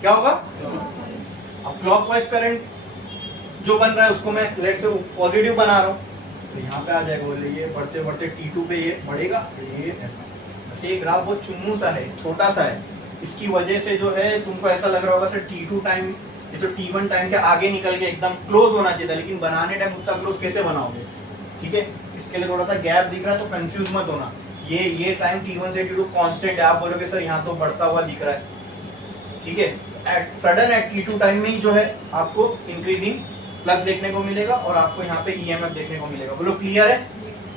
क्या होगा, अब क्लॉकवाइज करंट जो बन रहा है उसको मैं लेट्स से पॉजिटिव बना रहा हूँ, तो यहाँ पे आ जाएगा, बोले ये बढ़ते बढ़ते T2 पे ये बढ़ेगा, ये ऐसा, ऐसे ये ग्राफ बहुत चुन्नू सा है, छोटा सा है, इसकी वजह से जो है तुमको ऐसा लग रहा होगा सर T2 टाइम ये तो T1 टाइम के आगे निकल के एकदम क्लोज होना चाहिए था, लेकिन बनाने टाइम उतना क्लोज कैसे बनाओगे, ठीक है। इसके लिए थोड़ा सा गैप दिख रहा है तो कंफ्यूज मत होना, ये टाइम T1 से T2 कांस्टेंट है, आप बोलोगे सर यहाँ तो बढ़ता हुआ दिख रहा है, ठीक है। सडन एट T2 टाइम में ही जो है आपको इंक्रीजिंग फ्लक्स देखने को मिलेगा और आपको यहाँ पे ईएमएफ देखने को मिलेगा। बोलो क्लियर है,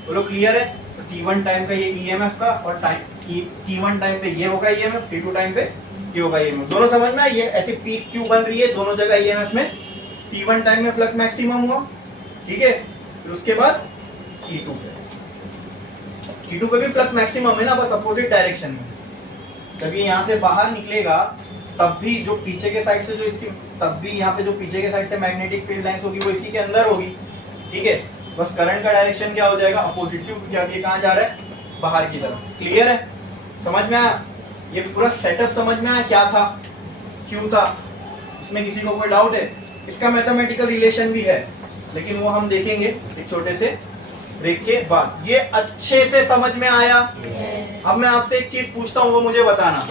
बोलो क्लियर है। तो T1 टाइम का ये ईएमएफ का, और T1 टाइम पे ये होगा ईएमएफ, T2 टाइम पे ये होगा ईएमएफ, दोनों समझ में आई है। ऐसे पीक क्यों बन रही है दोनों जगह ईएमएफ में, T1 टाइम में फ्लक्स मैक्सिमम हुआ, ठीक है, फिर उसके बाद T2 पे भी फ्लक्स मैक्सिमम है ना, बस अपोजिट डायरेक्शन में। जब ये यहाँ से बाहर निकलेगा तब भी जो पीछे के साइड से जो इसकी, तब भी यहाँ पे जो पीछे के साइड से मैग्नेटिक फील्ड लाइंस होगी वो इसी के अंदर होगी, ठीक है। बस करंट का डायरेक्शन क्या हो जाएगा, अपोजिट, क्योंकि अब ये कहाँ जा रहा है, बाहर की तरफ। क्लियर है, समझ में आया, ये पूरा सेटअप समझ में आया, क्या था क्यों था, इसमें किसी को कोई डाउट है। इसका मैथमेटिकल रिलेशन भी है, लेकिन वो हम देखेंगे एक छोटे से ब्रेक के बाद। ये अच्छे से समझ में आया? yes. अब मैं आपसे एक चीज पूछता हूं, वो मुझे बताना।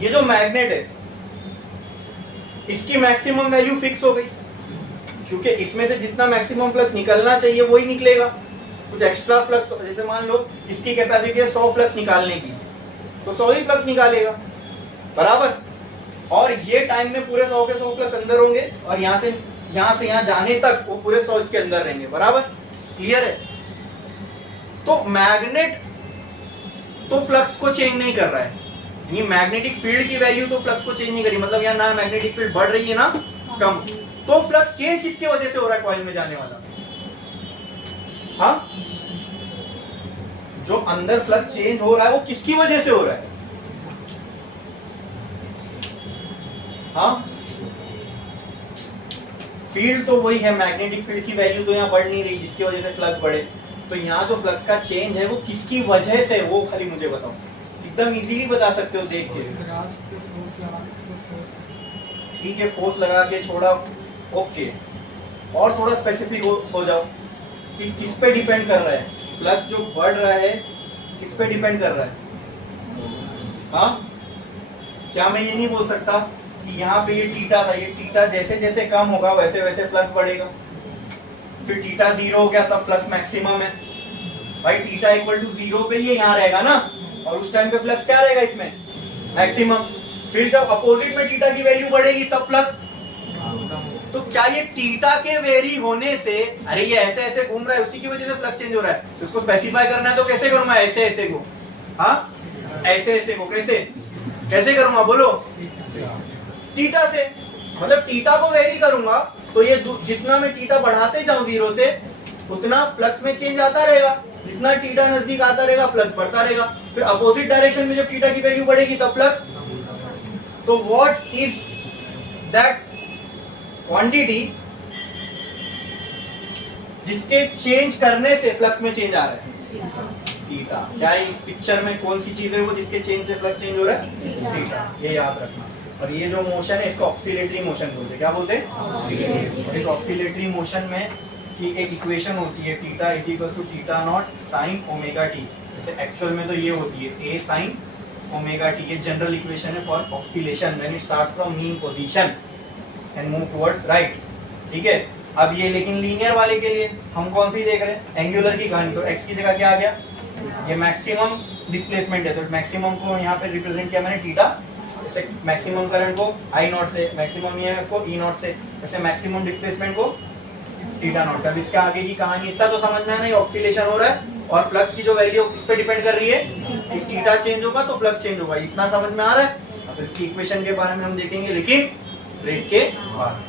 ये जो मैग्नेट है इसकी मैक्सिमम वैल्यू फिक्स हो गई, क्योंकि इसमें से जितना मैक्सिमम फ्लक्स निकलना चाहिए वही निकलेगा। कुछ एक्स्ट्रा फ्लक्स, जैसे मान लो इसकी कैपेसिटी है 100 फ्लक्स निकालने की, तो 100 ही फ्लक्स निकालेगा, बराबर। और ये टाइम में पूरे 100 के 100 फ्लक्स अंदर होंगे, और यहाँ से यहाँ जाने तक वो पूरे 100 इसके अंदर रहेंगे, बराबर। क्लियर है? तो मैग्नेट तो फ्लक्स को चेंज नहीं कर रहा है, यानी मैग्नेटिक फील्ड की वैल्यू तो फ्लक्स को चेंज नहीं करी, मतलब यहाँ ना मैग्नेटिक फील्ड बढ़ रही है ना कम। तो फ्लक्स चेंज किसकी वजह से हो रहा है कॉइल में जाने वाला? हाँ, जो अंदर फ्लक्स चेंज हो रहा है वो किसकी वजह से हो रहा है? हाँ, फील्ड तो वही है, मैग्नेटिक फील्ड की वैल्यू तो यहाँ बढ़ नहीं रही जिसकी वजह से फ्लक्स बढ़े। तो यहाँ जो फ्लक्स का चेंज है वो किसकी वजह से, वो खाली मुझे बताओ, एकदम इजीली बता सकते हो देख के। ठीक है, फोर्स लगा के छोड़ा, ओके। और थोड़ा स्पेसिफिक हो जाओ कि किस पे डिपेंड कर रहा है फ्लक्स जो बढ़ रहा है, किस पे डिपेंड कर रहा है? हाँ, क्या मैं ये नहीं बोल सकता कि यहाँ पे ये थीटा था, ये थीटा जैसे जैसे कम होगा वैसे वैसे फ्लक्स बढ़ेगा? फिर थीटा 0 हो गया तब फ्लक्स मैक्सिमम है भाई, थीटा इक्वल टू 0 पे ये यहाँ रहेगा ना, और उस टाइम पे फ्लक्स क्या रहेगा इसमें, मैक्सिमम। फिर जब अपोजिट में थीटा की वैल्यू बढ़ेगी तब फ्लक्स। तो क्या ये थीटा के वेरी होने से, अरे ये ऐसे ऐसे घूम रहा है उसी की वजह से फ्लक्स चेंज हो रहा है, तो इसको स्पेसिफाई करना है तो कैसे करूंगा, ऐसे ऐसे को, हाँ ऐसे ऐसे को कैसे कैसे करूंगा बोलो, थीटा से, मतलब थीटा को वेरी करूंगा तो ये जितना मैं थीटा बढ़ाते जाऊं 0 से उतना फ्लक्स में चेंज आता रहेगा, जितना थीटा नजदीक आता रहेगा फ्लक्स बढ़ता रहेगा। फिर अपोजिट डायरेक्शन में जब थीटा की वैल्यू बढ़ेगी तब फ्लक्स। तो व्हाट इज दैट क्वांटिटी जिसके चेंज करने से फ्लक्स में चेंज आ रहा है, थीटा। क्या इस पिक्चर में कौन सी चीज है वो जिसके चेंज से फ्लक्स चेंज हो रहा है, थीटा। ये याद रखना। और ये जो मोशन है इसको ऑक्सीलेटरी मोशन बोलते हैं। क्या बोलते हैं, इस ऑक्सीलेटरी मोशन में की एक इक्वेशन होती है, theta is equal to theta naught sine omega t. जैसे एक्चुअल में तो ये होती है ए साइन ओमेगा टी। ये जनरल इक्वेशन है for oscillation when it starts from mean position and move towards right. ठीक है, अब ये लेकिन लीनियर वाले के लिए हम कौन सी देख रहे हैं, एंगुलर की कहानी। तो एक्स की जगह क्या आ गया, ये मैक्सिमम डिस्प्लेसमेंट है, तो मैक्सिमम को यहाँ पे रिप्रेजेंट किया मैंने थीटा। जैसे मैक्सिमम करंट को आई नॉट से, मैक्सिमम ईएमएफ को ई नॉट से, जैसे मैक्सिमम डिस्प्लेसमेंट को थीटा नॉट से। अब इसके आगे की कहानी इतना तो समझ में आना, ये ऑक्सीलेशन हो रहा है और फ्लक्स की जो वैल्यू किस पे डिपेंड कर रही है, कि थीटा चेंज होगा तो फ्लक्स चेंज होगा। इतना समझ में आ रहा है। अब इसकी इक्वेशन के बारे में हम देखेंगे लेकिन ब्रेक के बाद।